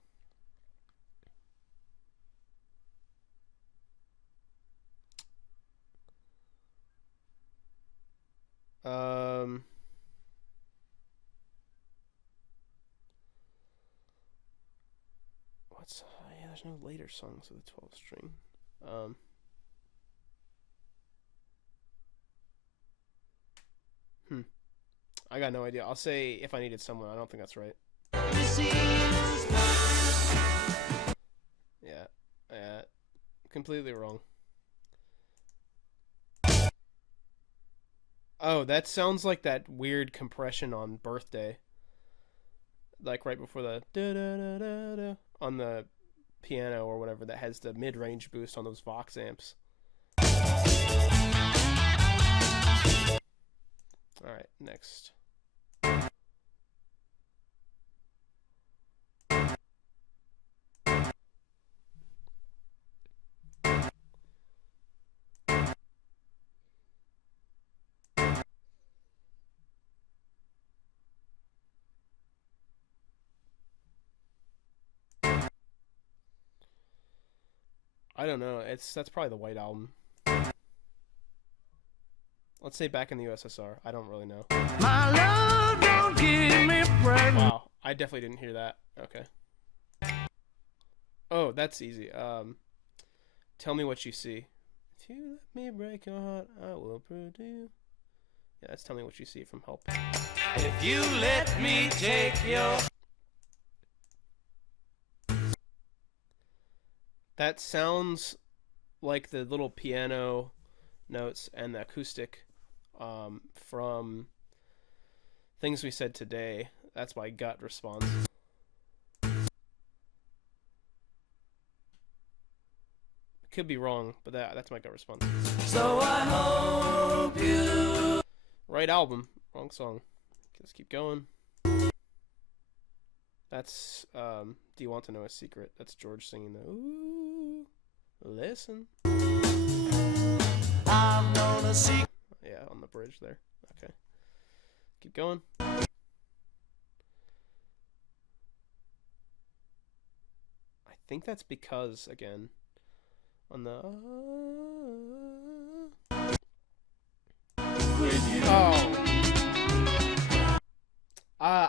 Yeah, there's no later songs with a 12 string. I got no idea. I'll say If I Needed Someone. I don't think that's right. Yeah, completely wrong. Oh, that sounds like that weird compression on Birthday. Like right before the da-da-da-da-da on the piano or whatever, that has the mid-range boost on those Vox amps. Alright, next. I don't know. That's probably the White Album. Let's say Back in the USSR. I don't really know. My love don't give me pregnant. Wow, I definitely didn't hear that. Okay. Oh, that's easy. Tell Me What You See. If you let me break your heart, I will prove to you. Yeah, that's Tell Me What You See from Help. If you let me take your... That sounds like the little piano notes and the acoustic from Things We Said Today. That's my gut response. Could be wrong, but that's my gut response. So I hope you... Right album, wrong song. Let's keep going. That's Do You Want to Know a Secret? That's George singing the ooh, listen. I've known a secret. Yeah, on the bridge there. Okay. Keep going. I think that's Because again. On the oh.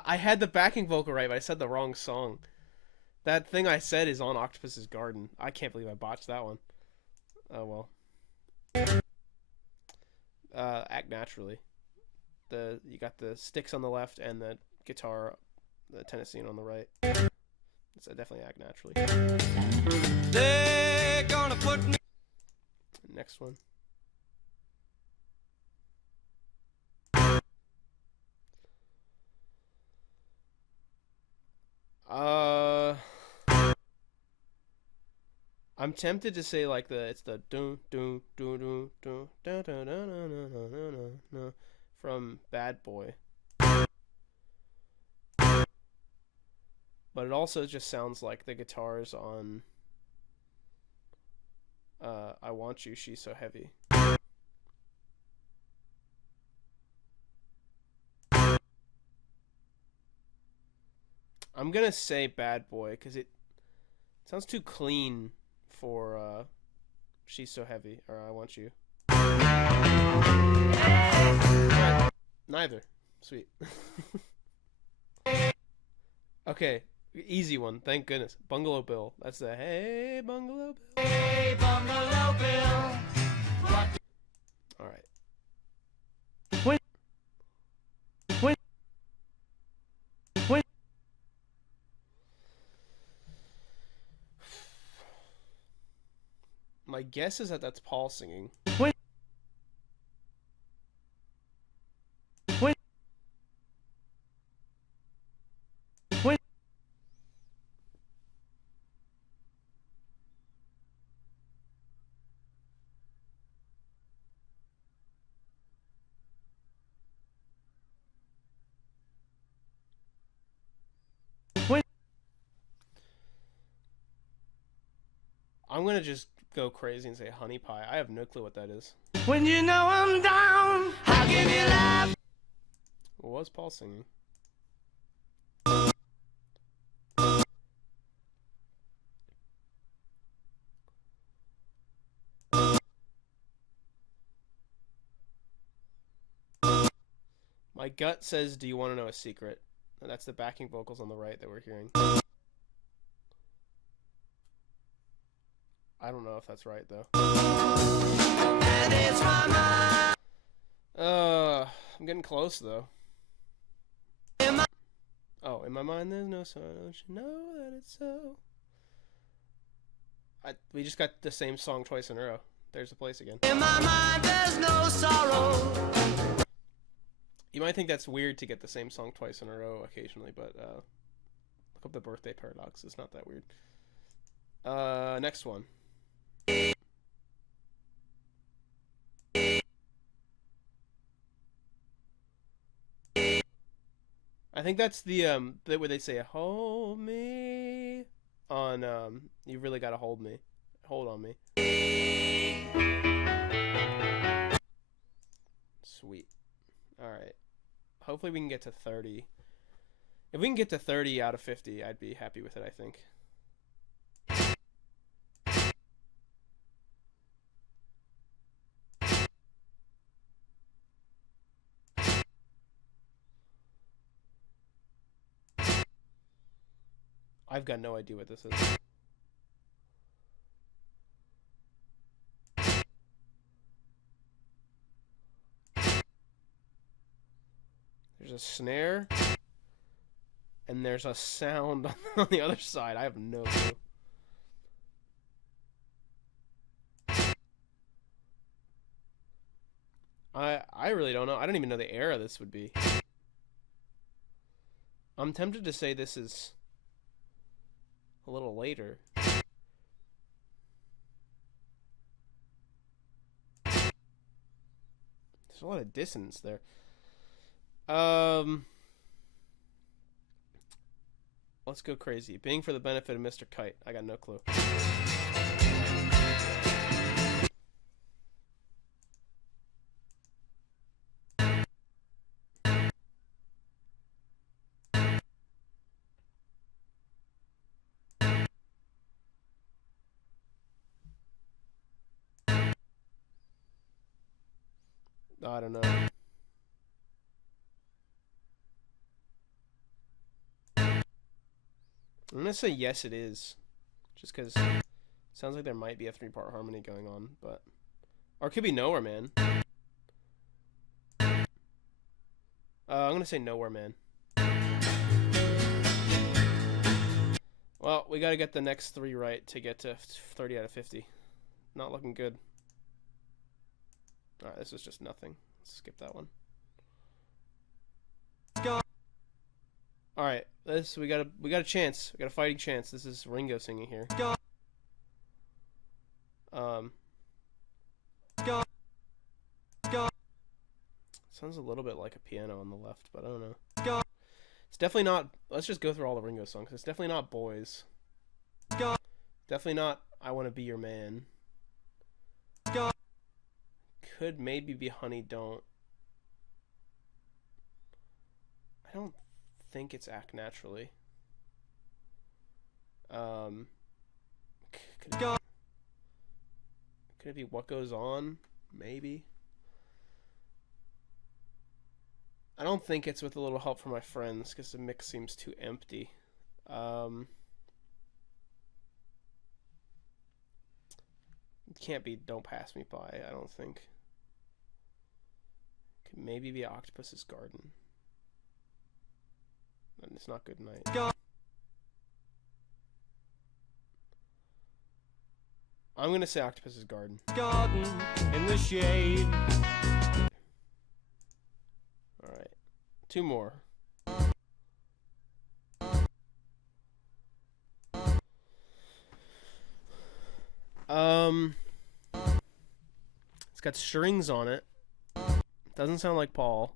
I had the backing vocal right, but I said the wrong song. That thing I said is on Octopus's Garden. I can't believe I botched that one. Oh well. Act Naturally. You got the sticks on the left and the guitar, the Tennessean on the right. It's definitely Act Naturally. They're gonna put me... Next one. I'm tempted to say like it's the do do do do do da da da da da da da from Bad Boy, but it also just sounds like the guitars on I Want You, She's So Heavy. I'm gonna say Bad Boy because it sounds too clean for She's So Heavy or I Want You. Neither. Sweet. Okay, easy one. Thank goodness. Bungalow Bill. That's the Hey Bungalow Bill. Hey Bungalow Bill. What? All right. My guess is that that's Paul singing. I'm gonna just go crazy and say Honey Pie. I have no clue what that is. When you know I'm down, how can you laugh? What was Paul singing? My gut says, "Do you want to know a secret?" And that's the backing vocals on the right that we're hearing. I don't know if that's right though. And it's my mind. I'm getting close though. Oh, in my mind there's no sorrow, don't you know that it's so? We just got the same song twice in a row. There's the place again. In my mind there's no sorrow. You might think that's weird to get the same song twice in a row occasionally, but look up the birthday paradox. It's not that weird. Next one. I think that's the where they say "hold me" on "You Really Gotta Hold Me," hold on me. Sweet. All right. Hopefully we can get to 30. If we can get to 30 out of 50, I'd be happy with it, I think. I've got no idea what this is. There's a snare, and there's a sound on the other side. I have no clue. I really don't know. I don't even know the era this would be. I'm tempted to say this is a little later. There's a lot of dissonance there. Let's go crazy. Being for the benefit of Mr. Kite. I got no clue. I don't know. I'm gonna say yes, it is, just because it sounds like there might be a 3-part harmony going on, but or it could be Nowhere Man. I'm gonna say Nowhere Man. Well, we gotta get the next 3 right to get to 30 out of 50. Not looking good. All right, this is just nothing. Let's skip that one. All right, we got a chance. We got a fighting chance. This is Ringo singing here. Sounds a little bit like a piano on the left, but I don't know. It's definitely not. Let's just go through all the Ringo songs. It's definitely not Boys. Definitely not I Want to Be Your Man. Could maybe be Honey Don't. I don't think it's Act Naturally. Could it be What Goes On? Maybe. I don't think it's With a Little Help from My Friends because the mix seems too empty. It can't be Don't Pass Me By, I don't think. Could maybe be Octopus's Garden. And it's not Good Night. 'Cause I'm gonna say Octopus's Garden. Garden in the shade. Alright. 2 more. It's got strings on it. Doesn't sound like Paul.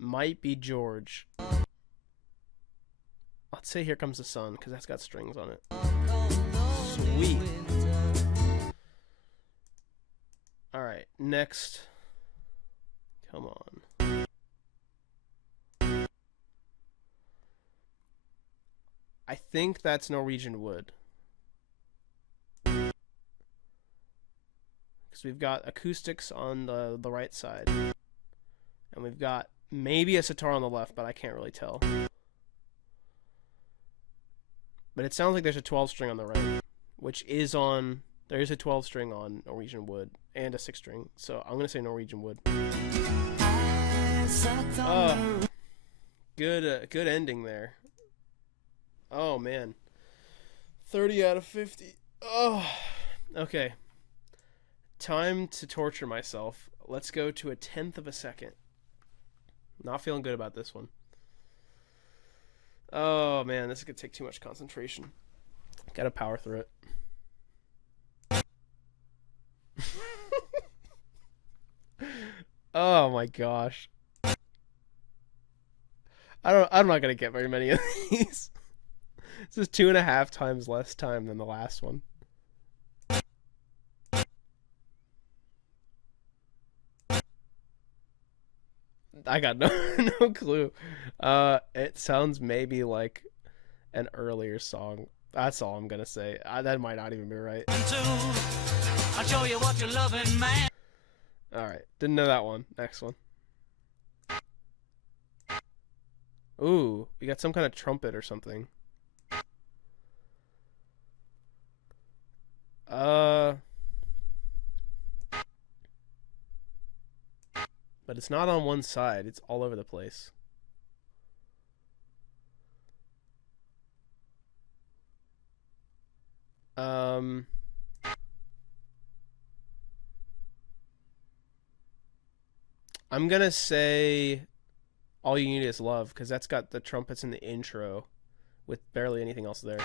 Might be George. Let's say Here Comes the Sun, because that's got strings on it. Sweet. Alright, next. Come on. I think that's Norwegian Wood. Because we've got acoustics on the right side. And we've got maybe a sitar on the left, but I can't really tell. But it sounds like there's a 12 string on the right, which is on... There is a 12 string on Norwegian Wood and a 6 string, so I'm going to say Norwegian Wood. Good ending there. Oh, man. 30 out of 50. Oh, okay. Time to torture myself. Let's go to a 1/10 of a second. Not feeling good about this one. Oh, man, this is going to take too much concentration. Gotta power through it. Oh, my gosh. I'm not going to get very many of these. This is 2.5 times less time than the last one. I got no clue. It sounds maybe like an earlier song. That's all I'm gonna say. That might not even be right. I'll show you what you're loving, man. All right, didn't know that one. Next one. Ooh, we got some kind of trumpet or something. But it's not on one side. It's all over the place. I'm gonna say All You Need Is Love, because that's got the trumpets in the intro with barely anything else there.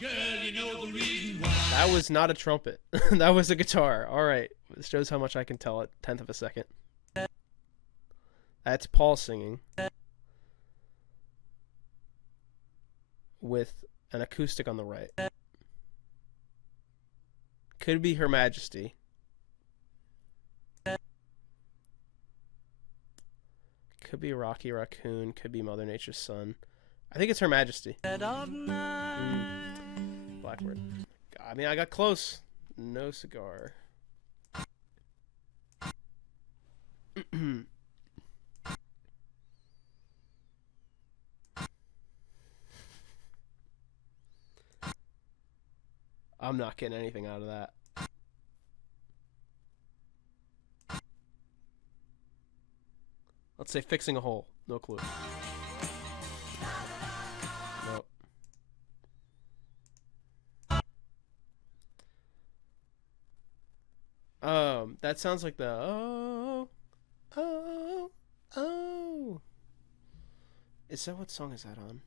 Girl, you know the reason why. That was not a trumpet. That was a guitar. Alright. This shows how much I can tell at 1/10 of a second. That's Paul singing. With an acoustic on the right. Could be Her Majesty. Could be Rocky Raccoon. Could be Mother Nature's Son. I think it's Her Majesty. Blackbird. I mean, I got close. No cigar. I'm not getting anything out of that. Let's say Fixing a Hole. No clue. Nope. That sounds like the oh. Is that what song is that on?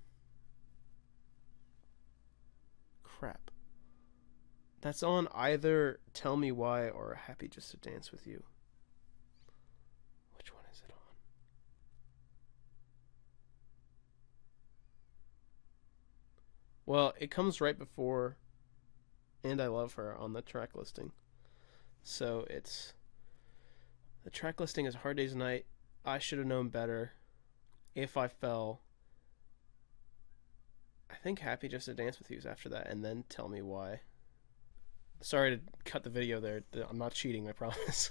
Crap. That's on either Tell Me Why or Happy Just to Dance With You. Which one is it on? Well, it comes right before And I Love Her on the track listing. So it's... The track listing is Hard Day's Night, I Should Have Known Better, If I Fell. I think Happy Just to Dance With You is after that, and then Tell Me Why. Sorry to cut the video there. I'm not cheating, I promise.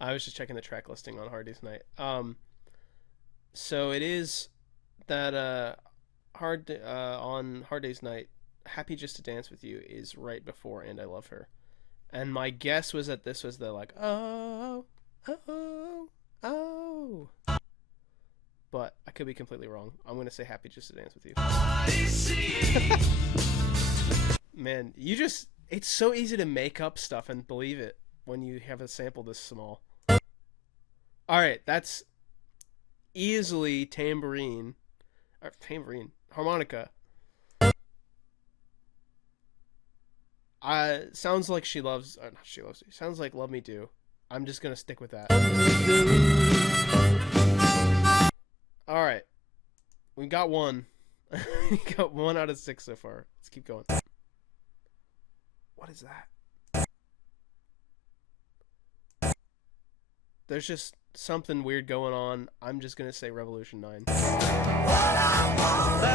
I was just checking the track listing on Hard Day's Night. So it is that on Hard Day's Night, Happy Just to Dance With You is right before And I Love Her. And my guess was that this was the like, oh. But I could be completely wrong. I'm going to say Happy Just to Dance With You. Man, it's so easy to make up stuff and believe it when you have a sample this small. Alright, that's easily harmonica. Sounds like not She Loves Me. Sounds like Love Me Do. I'm just gonna stick with that. Alright, we got one. We got 1 out of 6 so far. Let's keep going. What is that? There's just something weird going on. I'm just gonna say Revolution 9. That's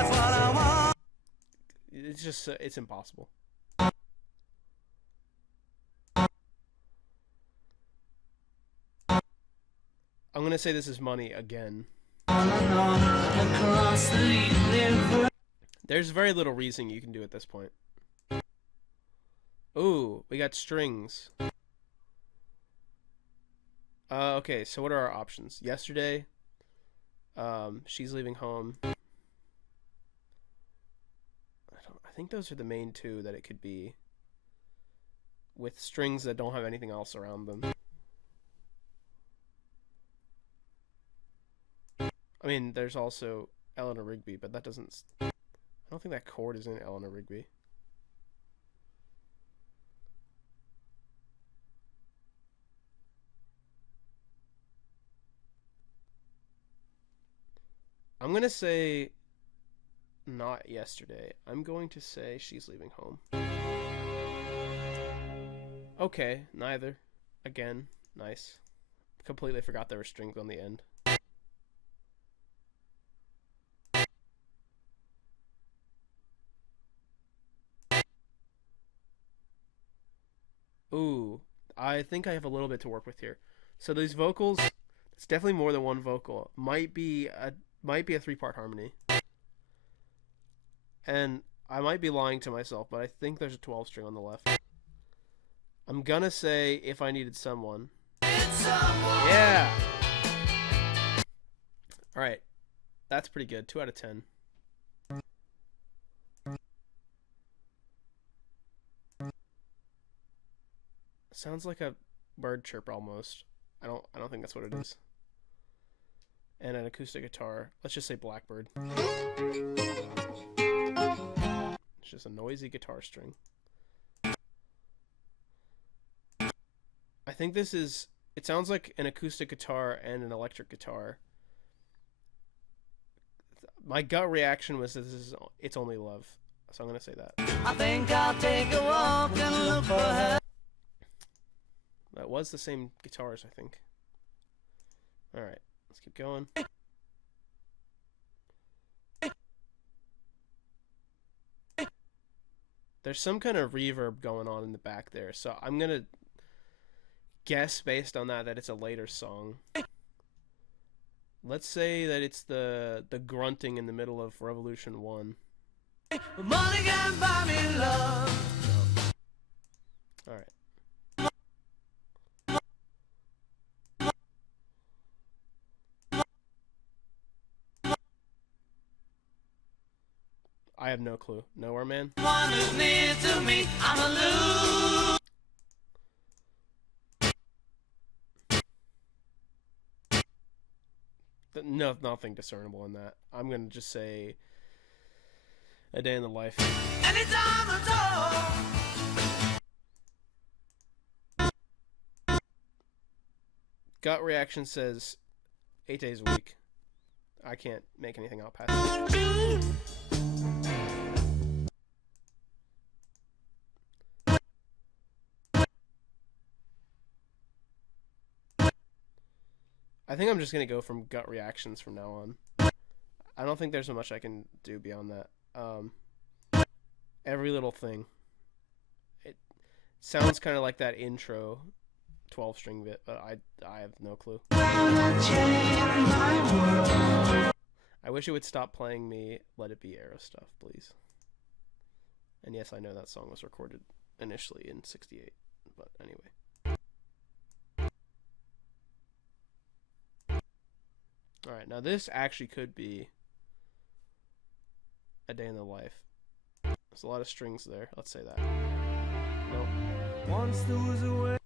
what I want. It's impossible. I'm gonna say this is Money again. There's very little reasoning you can do at this point. Ooh, we got strings. Okay, so what are our options? Yesterday, She's Leaving Home. I think those are the main two that it could be, with strings that don't have anything else around them. I mean, there's also Eleanor Rigby, but that doesn't... I don't think that chord is in Eleanor Rigby. I'm going to say not Yesterday. I'm going to say She's Leaving Home. Okay, neither. Again, nice. Completely forgot there were strings on the end. Ooh, I think I have a little bit to work with here. So these vocals, it's definitely more than one vocal. Might be a 3-part harmony. And I might be lying to myself, but I think there's a 12 string on the left. I'm gonna say If I Needed Someone. Yeah! Alright. That's pretty good. 2 out of 10. Sounds like a bird chirp almost. I don't think that's what it is. And an acoustic guitar. Let's just say Blackbird. It's just a noisy guitar string. I think this is... It sounds like an acoustic guitar and an electric guitar. My gut reaction was It's Only Love. So I'm going to say that. I think I'll take a walk and look for her. That was the same guitars, I think. Alright, let's keep going. There's some kind of reverb going on in the back there, so I'm gonna guess based on that it's a later song. Let's say that it's the grunting in the middle of Revolution 1. Money can buy me love. Alright. I have no clue. Nowhere Man? One who's near to me, I'm a loser. No, nothing discernible in that. I'm gonna just say A Day in the Life. Anytime at all. Gut reaction says 8 days a week. I can't make anything out past that. I think I'm just going to go from gut reactions from now on. I don't think there's so much I can do beyond that. Every little thing. It sounds kind of like that intro 12-string bit, but I have no clue. I wish it would stop playing me Let It Be Arrow stuff, please. And yes, I know that song was recorded initially in 68, but anyway. Alright, now this actually could be A Day in the Life. There's a lot of strings there. Let's say that. Nope. Once there was a way.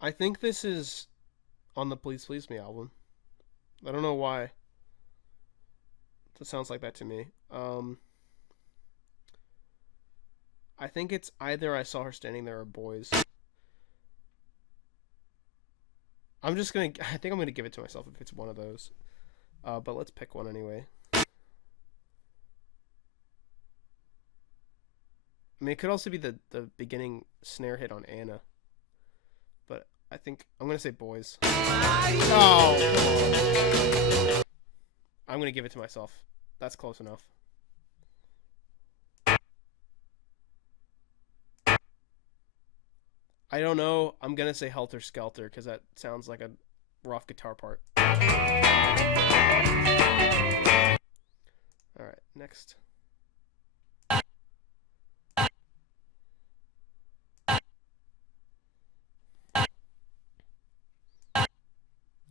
I think this is on the Please Please Me album. I don't know why. That sounds like that to me. I think it's either I Saw Her Standing There or Boys. I think I'm gonna give it to myself if it's one of those. But let's pick one anyway. I mean, it could also be the beginning snare hit on Anna. But I think I'm gonna say Boys. Oh, I'm gonna give it to myself. That's close enough. I don't know. I'm gonna say Helter Skelter because that sounds like a rough guitar part. Alright, next.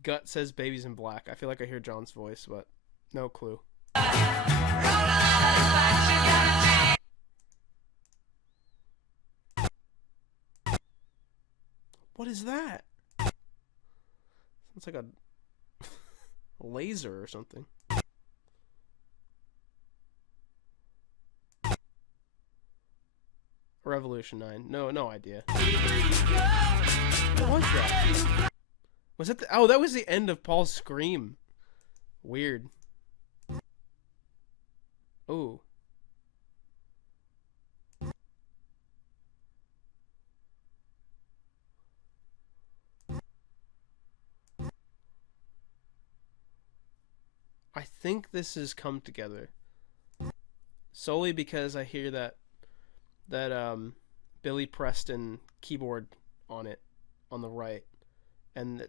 Gut says Babies in Black. I feel like I hear John's voice, but no clue. What is that? Sounds like a laser or something. Revolution 9. No idea. What was that? Was that oh, that was the end of Paul's scream. Weird. Ooh. I think this has Come Together. Solely because I hear that Billy Preston keyboard on it on the right. And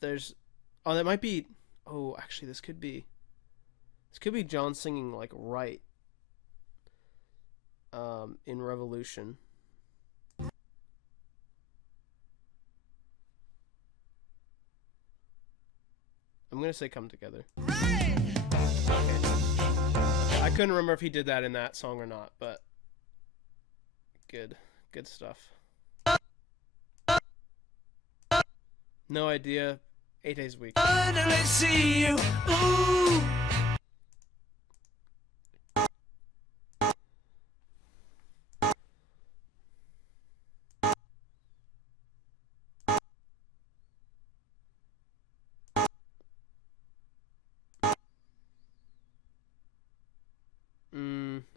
there's that might be actually this could be John singing like right in Revolution. I'm gonna say Come Together. Okay. I couldn't remember if he did that in that song or not, but good stuff. No idea. 8 days a week. Finally see you. Ooh.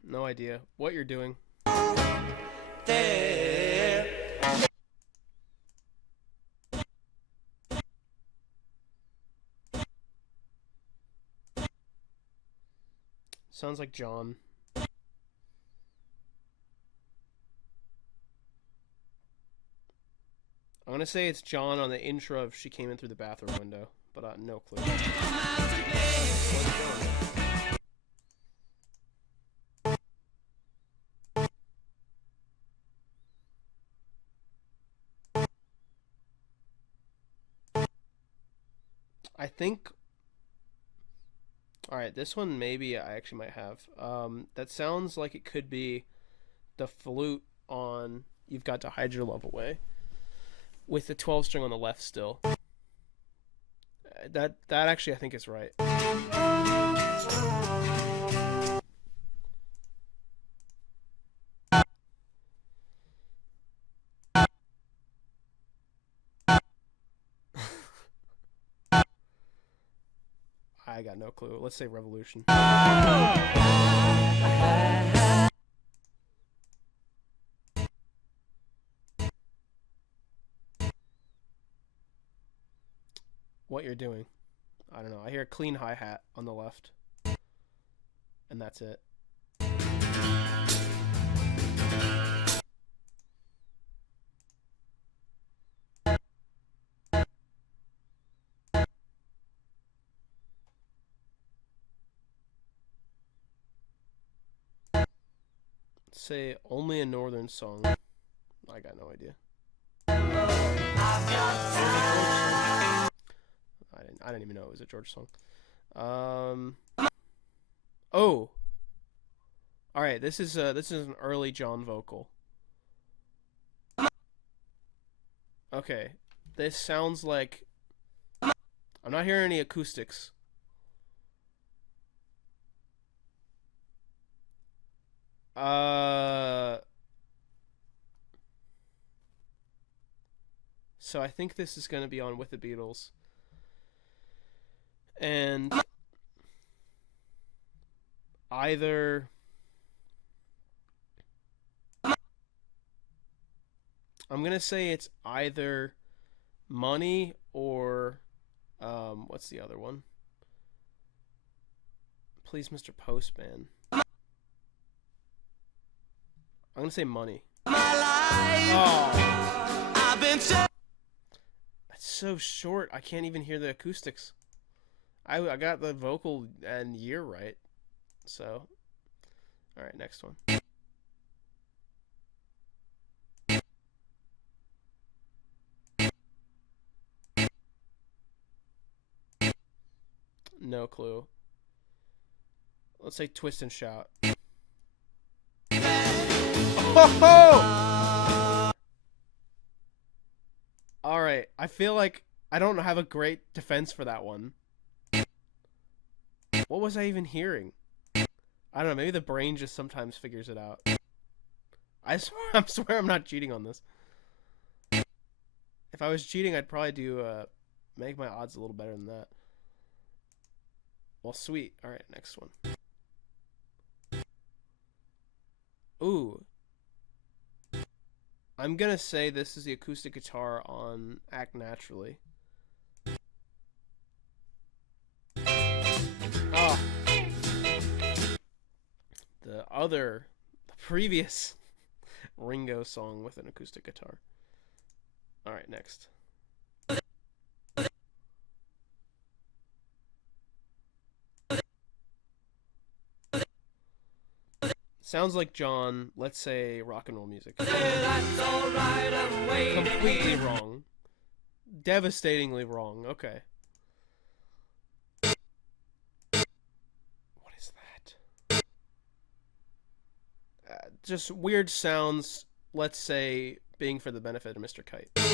No idea what you're doing. There. Sounds like John. I'm gonna say it's John on the intro of She Came In Through the Bathroom Window, but no clue. I think. Alright, this one maybe I actually might have. That sounds like it could be the flute on You've Got to Hide Your Love Away, with the 12 string on the left still. That actually I think is right. I got no clue. Let's say Revolution. What you're doing. I don't know. I hear a clean hi-hat on the left. And that's it. Say Only a Northern Song. I got no idea. I didn't even know it was a George song. Oh. All right, this is an early John vocal. Okay. This sounds like I'm not hearing any acoustics. So I think this is going to be on With the Beatles. And either I'm going to say it's either Money or what's the other one? Please, Mr. Postman. I'm going to say Money. Oh. That's so short. I can't even hear the acoustics. I got the vocal and year right. So, all right, next one. No clue. Let's say Twist and Shout. Oh! All right, I feel like I don't have a great defense for that one. What was I even hearing? I don't know. Maybe the brain just sometimes figures it out. I swear I'm not cheating on this. If I was cheating, I'd probably do make my odds a little better than that. Well, sweet. All right, next one. Ooh. I'm gonna say this is the acoustic guitar on Act Naturally. Oh. The previous Ringo song with an acoustic guitar. Alright, next. Sounds like John, let's say rock and roll music. Completely wrong. Devastatingly wrong. Okay. What is that? Just weird sounds, let's say, being for the benefit of Mr. Kite. Oh,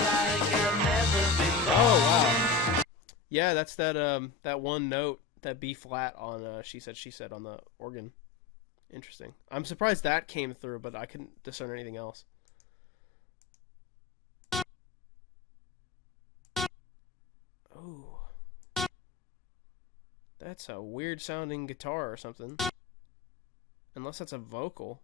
wow. Yeah, that's that one note, that B flat on She Said on the organ. Interesting. I'm surprised that came through, but I couldn't discern anything else. Oh. That's a weird sounding guitar or something. Unless that's a vocal.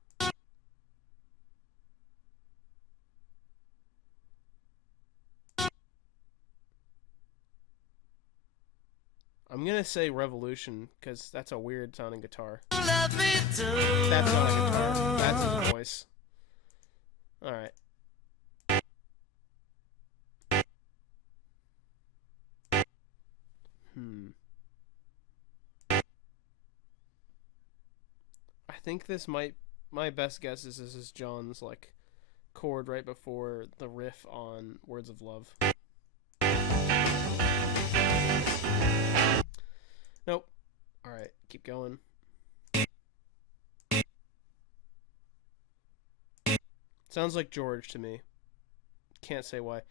I'm gonna say Revolution, because that's a weird sounding guitar. That's not a guitar. That's a voice. Alright. I think this might... My best guess is this is John's, like, chord right before the riff on Words of Love. Nope. Alright, keep going. Sounds like George to me. Can't say why.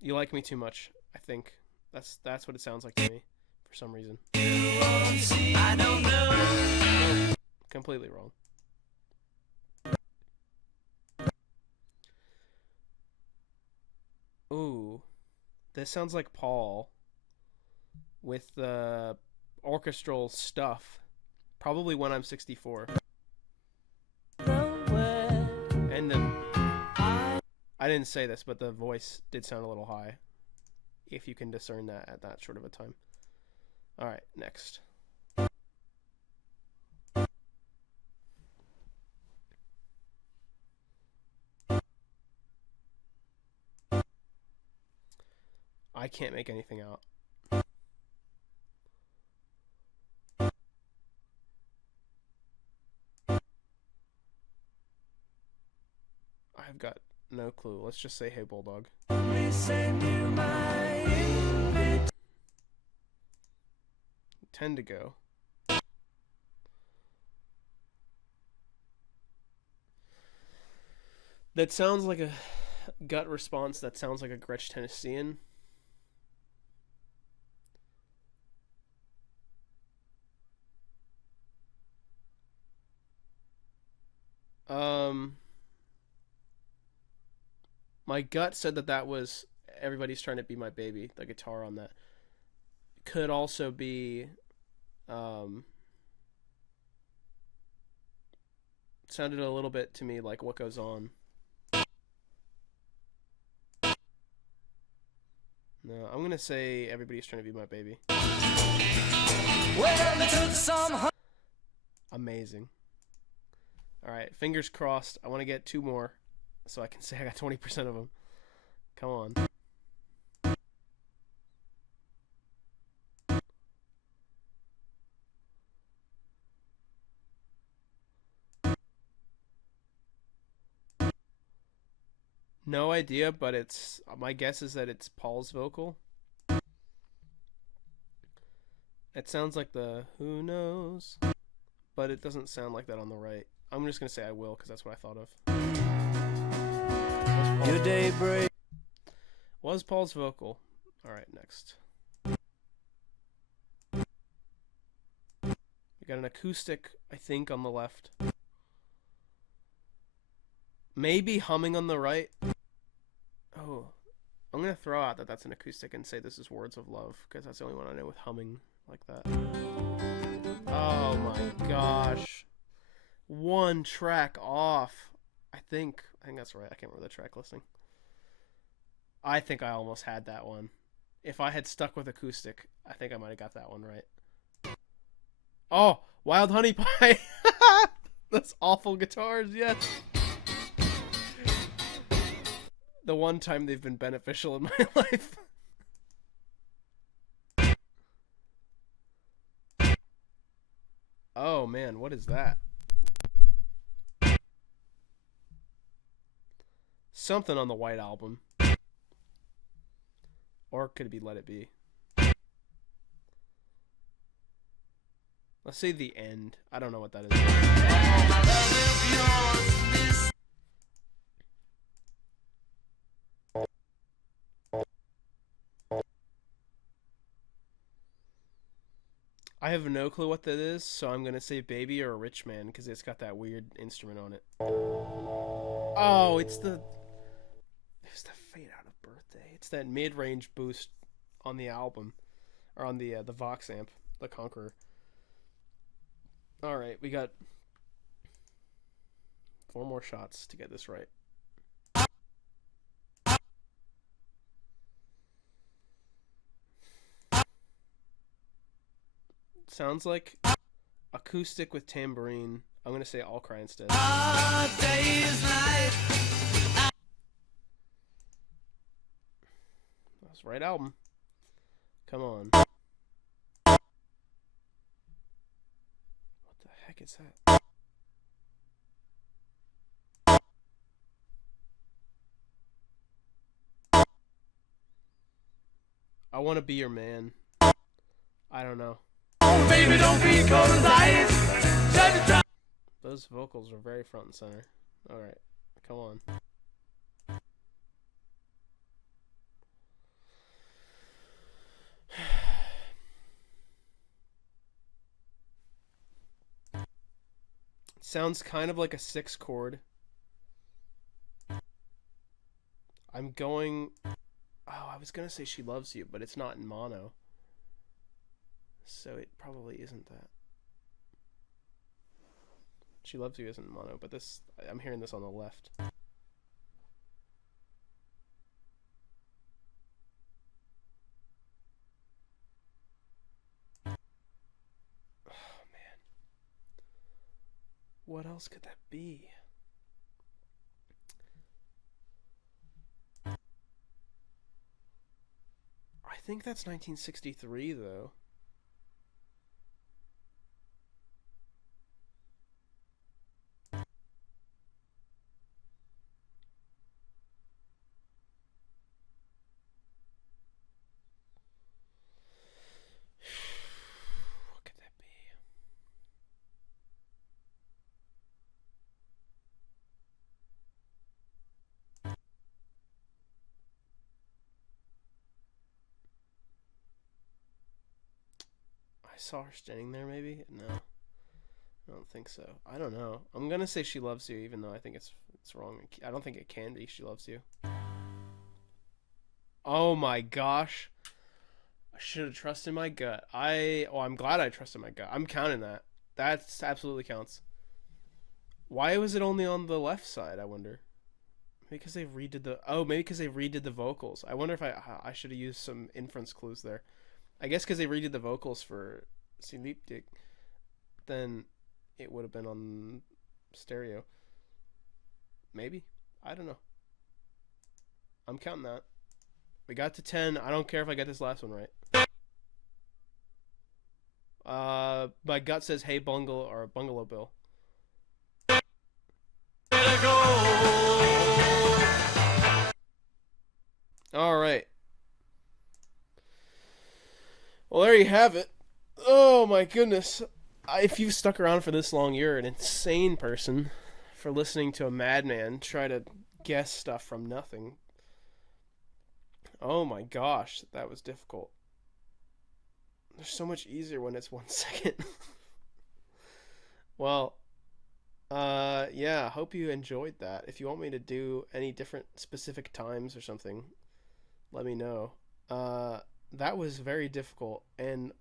You like me too much, I think. That's what it sounds like to me, for some reason. I don't know. Nope. Completely wrong. Ooh. This sounds like Paul with the orchestral stuff. Probably When I'm 64. And I didn't say this, but the voice did sound a little high. If you can discern that at that short of a time. Alright, next. I can't make anything out. I've got no clue. Let's just say Hey Bulldog. tend to go. That sounds like a gut response. That sounds like a Gretsch Tennessean. My gut said that was Everybody's Trying to Be My Baby. The guitar on that could also be. Sounded a little bit to me like What Goes On. No, I'm gonna say Everybody's Trying to Be My Baby. Well, they took some. Amazing. All right, fingers crossed. I want to get 2 more, so I can say I got 20% of them. Come on. No idea, but it's my guess is that it's Paul's vocal. It sounds like the Who Knows, but it doesn't sound like that on the right. I'm just gonna say I will because that's what I thought of. Your daybreak. Was Paul's vocal. All right, next. We got an acoustic, I think, on the left. Maybe humming on the right. Oh, I'm gonna throw out that that's an acoustic and say this is Words of Love because that's the only one I know with humming like that. Oh my gosh. 1 track off. I think that's right. I can't remember the track listing. I think I almost had that one. If I had stuck with acoustic, I think I might have got that one right. Oh, Wild Honey Pie. That's awful guitars, yes. The one time they've been beneficial in my life. Oh man, what is that? Something on the White Album. Or could it be Let It Be? Let's say The End. I don't know what that is. I have no clue what that is, so I'm going to say Baby or a Rich Man because it's got that weird instrument on it. Oh, it's the Fade Out of Birthday. It's that mid-range boost on the album, or on the Vox amp, the Conqueror. All right, we got 4 more shots to get this right. Sounds like acoustic with tambourine. I'm gonna say I'll Cry Instead. That's the right album. Come on. What the heck is that? I Want to Be Your Man. I don't know. Baby, don't be cold as ice. Those vocals are very front and center. Alright, come on. Sounds kind of like a 6 chord. I'm going... Oh, I was going to say She Loves You, but it's not in mono. So it probably isn't that. She Loves You isn't in mono, but this... I'm hearing this on the left. Oh, man. What else could that be? I think that's 1963, though. saw her standing there, maybe? No. I don't think so. I don't know. I'm gonna say She Loves You, even though I think it's wrong. I don't think it can be She Loves You. Oh my gosh. I should have trusted my gut. I'm glad I trusted my gut. I'm counting that. That absolutely counts. Why was it only on the left side, I wonder? Maybe because they redid the vocals. I wonder if I should have used some inference clues there. I guess because they redid the vocals for Sleep Dick, then it would have been on stereo. Maybe. I don't know. I'm counting that. We got to 10. I don't care if I get this last one right. My gut says Hey Bungle or Bungalow Bill. Alright. Well, there you have it. Oh my goodness. If you've stuck around for this long, you're an insane person for listening to a madman try to guess stuff from nothing. Oh my gosh, that was difficult. They're so much easier when it's 1 second. Well, yeah, hope you enjoyed that. If you want me to do any different specific times or something, let me know. That was very difficult, and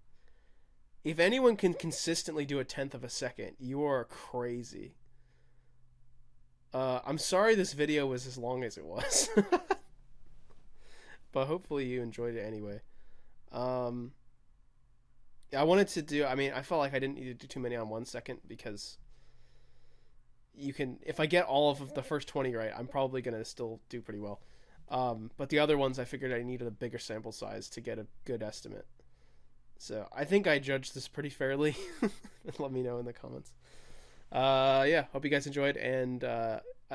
if anyone can consistently do 1/10 of a second, you are crazy. I'm sorry this video was as long as it was. But hopefully you enjoyed it anyway. I wanted to do, I felt like I didn't need to do too many on 1 second because you can, if I get all of the first 20 right, I'm probably going to still do pretty well. But the other ones, I figured I needed a bigger sample size to get a good estimate. So I think I judged this pretty fairly. Let me know in the comments. Yeah, hope you guys enjoyed. And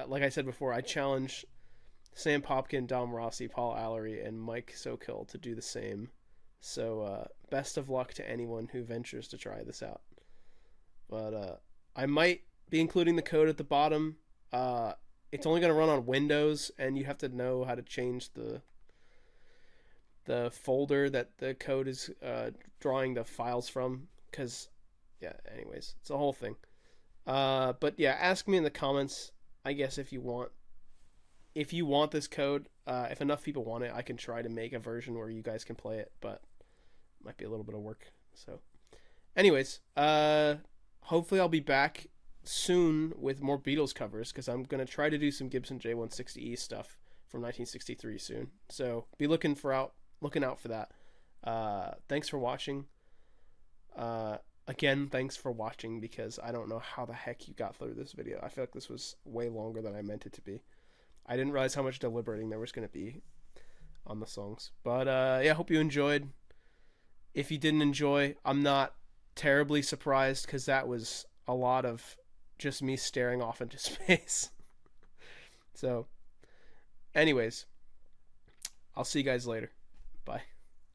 like I said before, I challenge Sam Popkin, Dom Rossi, Paul Allery, and Mike Sokill to do the same. So best of luck to anyone who ventures to try this out. But I might be including the code at the bottom. It's only going to run on Windows, and you have to know how to change the folder that the code is drawing the files from. Because, yeah, anyways, it's a whole thing. But yeah, ask me in the comments, I guess, if you want this code. If enough people want it, I can try to make a version where you guys can play it, but it might be a little bit of work. So anyways, hopefully I'll be back soon with more Beatles covers, because I'm going to try to do some Gibson J160E stuff from 1963 soon. So be looking out for that. Thanks for watching. Again, thanks for watching, because I don't know how the heck you got through this video. I feel like this was way longer than I meant it to be. I didn't realize how much deliberating there was going to be on the songs. But yeah, hope you enjoyed. If you didn't enjoy, I'm not terribly surprised, because that was a lot of just me staring off into space. So anyways, I'll see you guys later. Bye.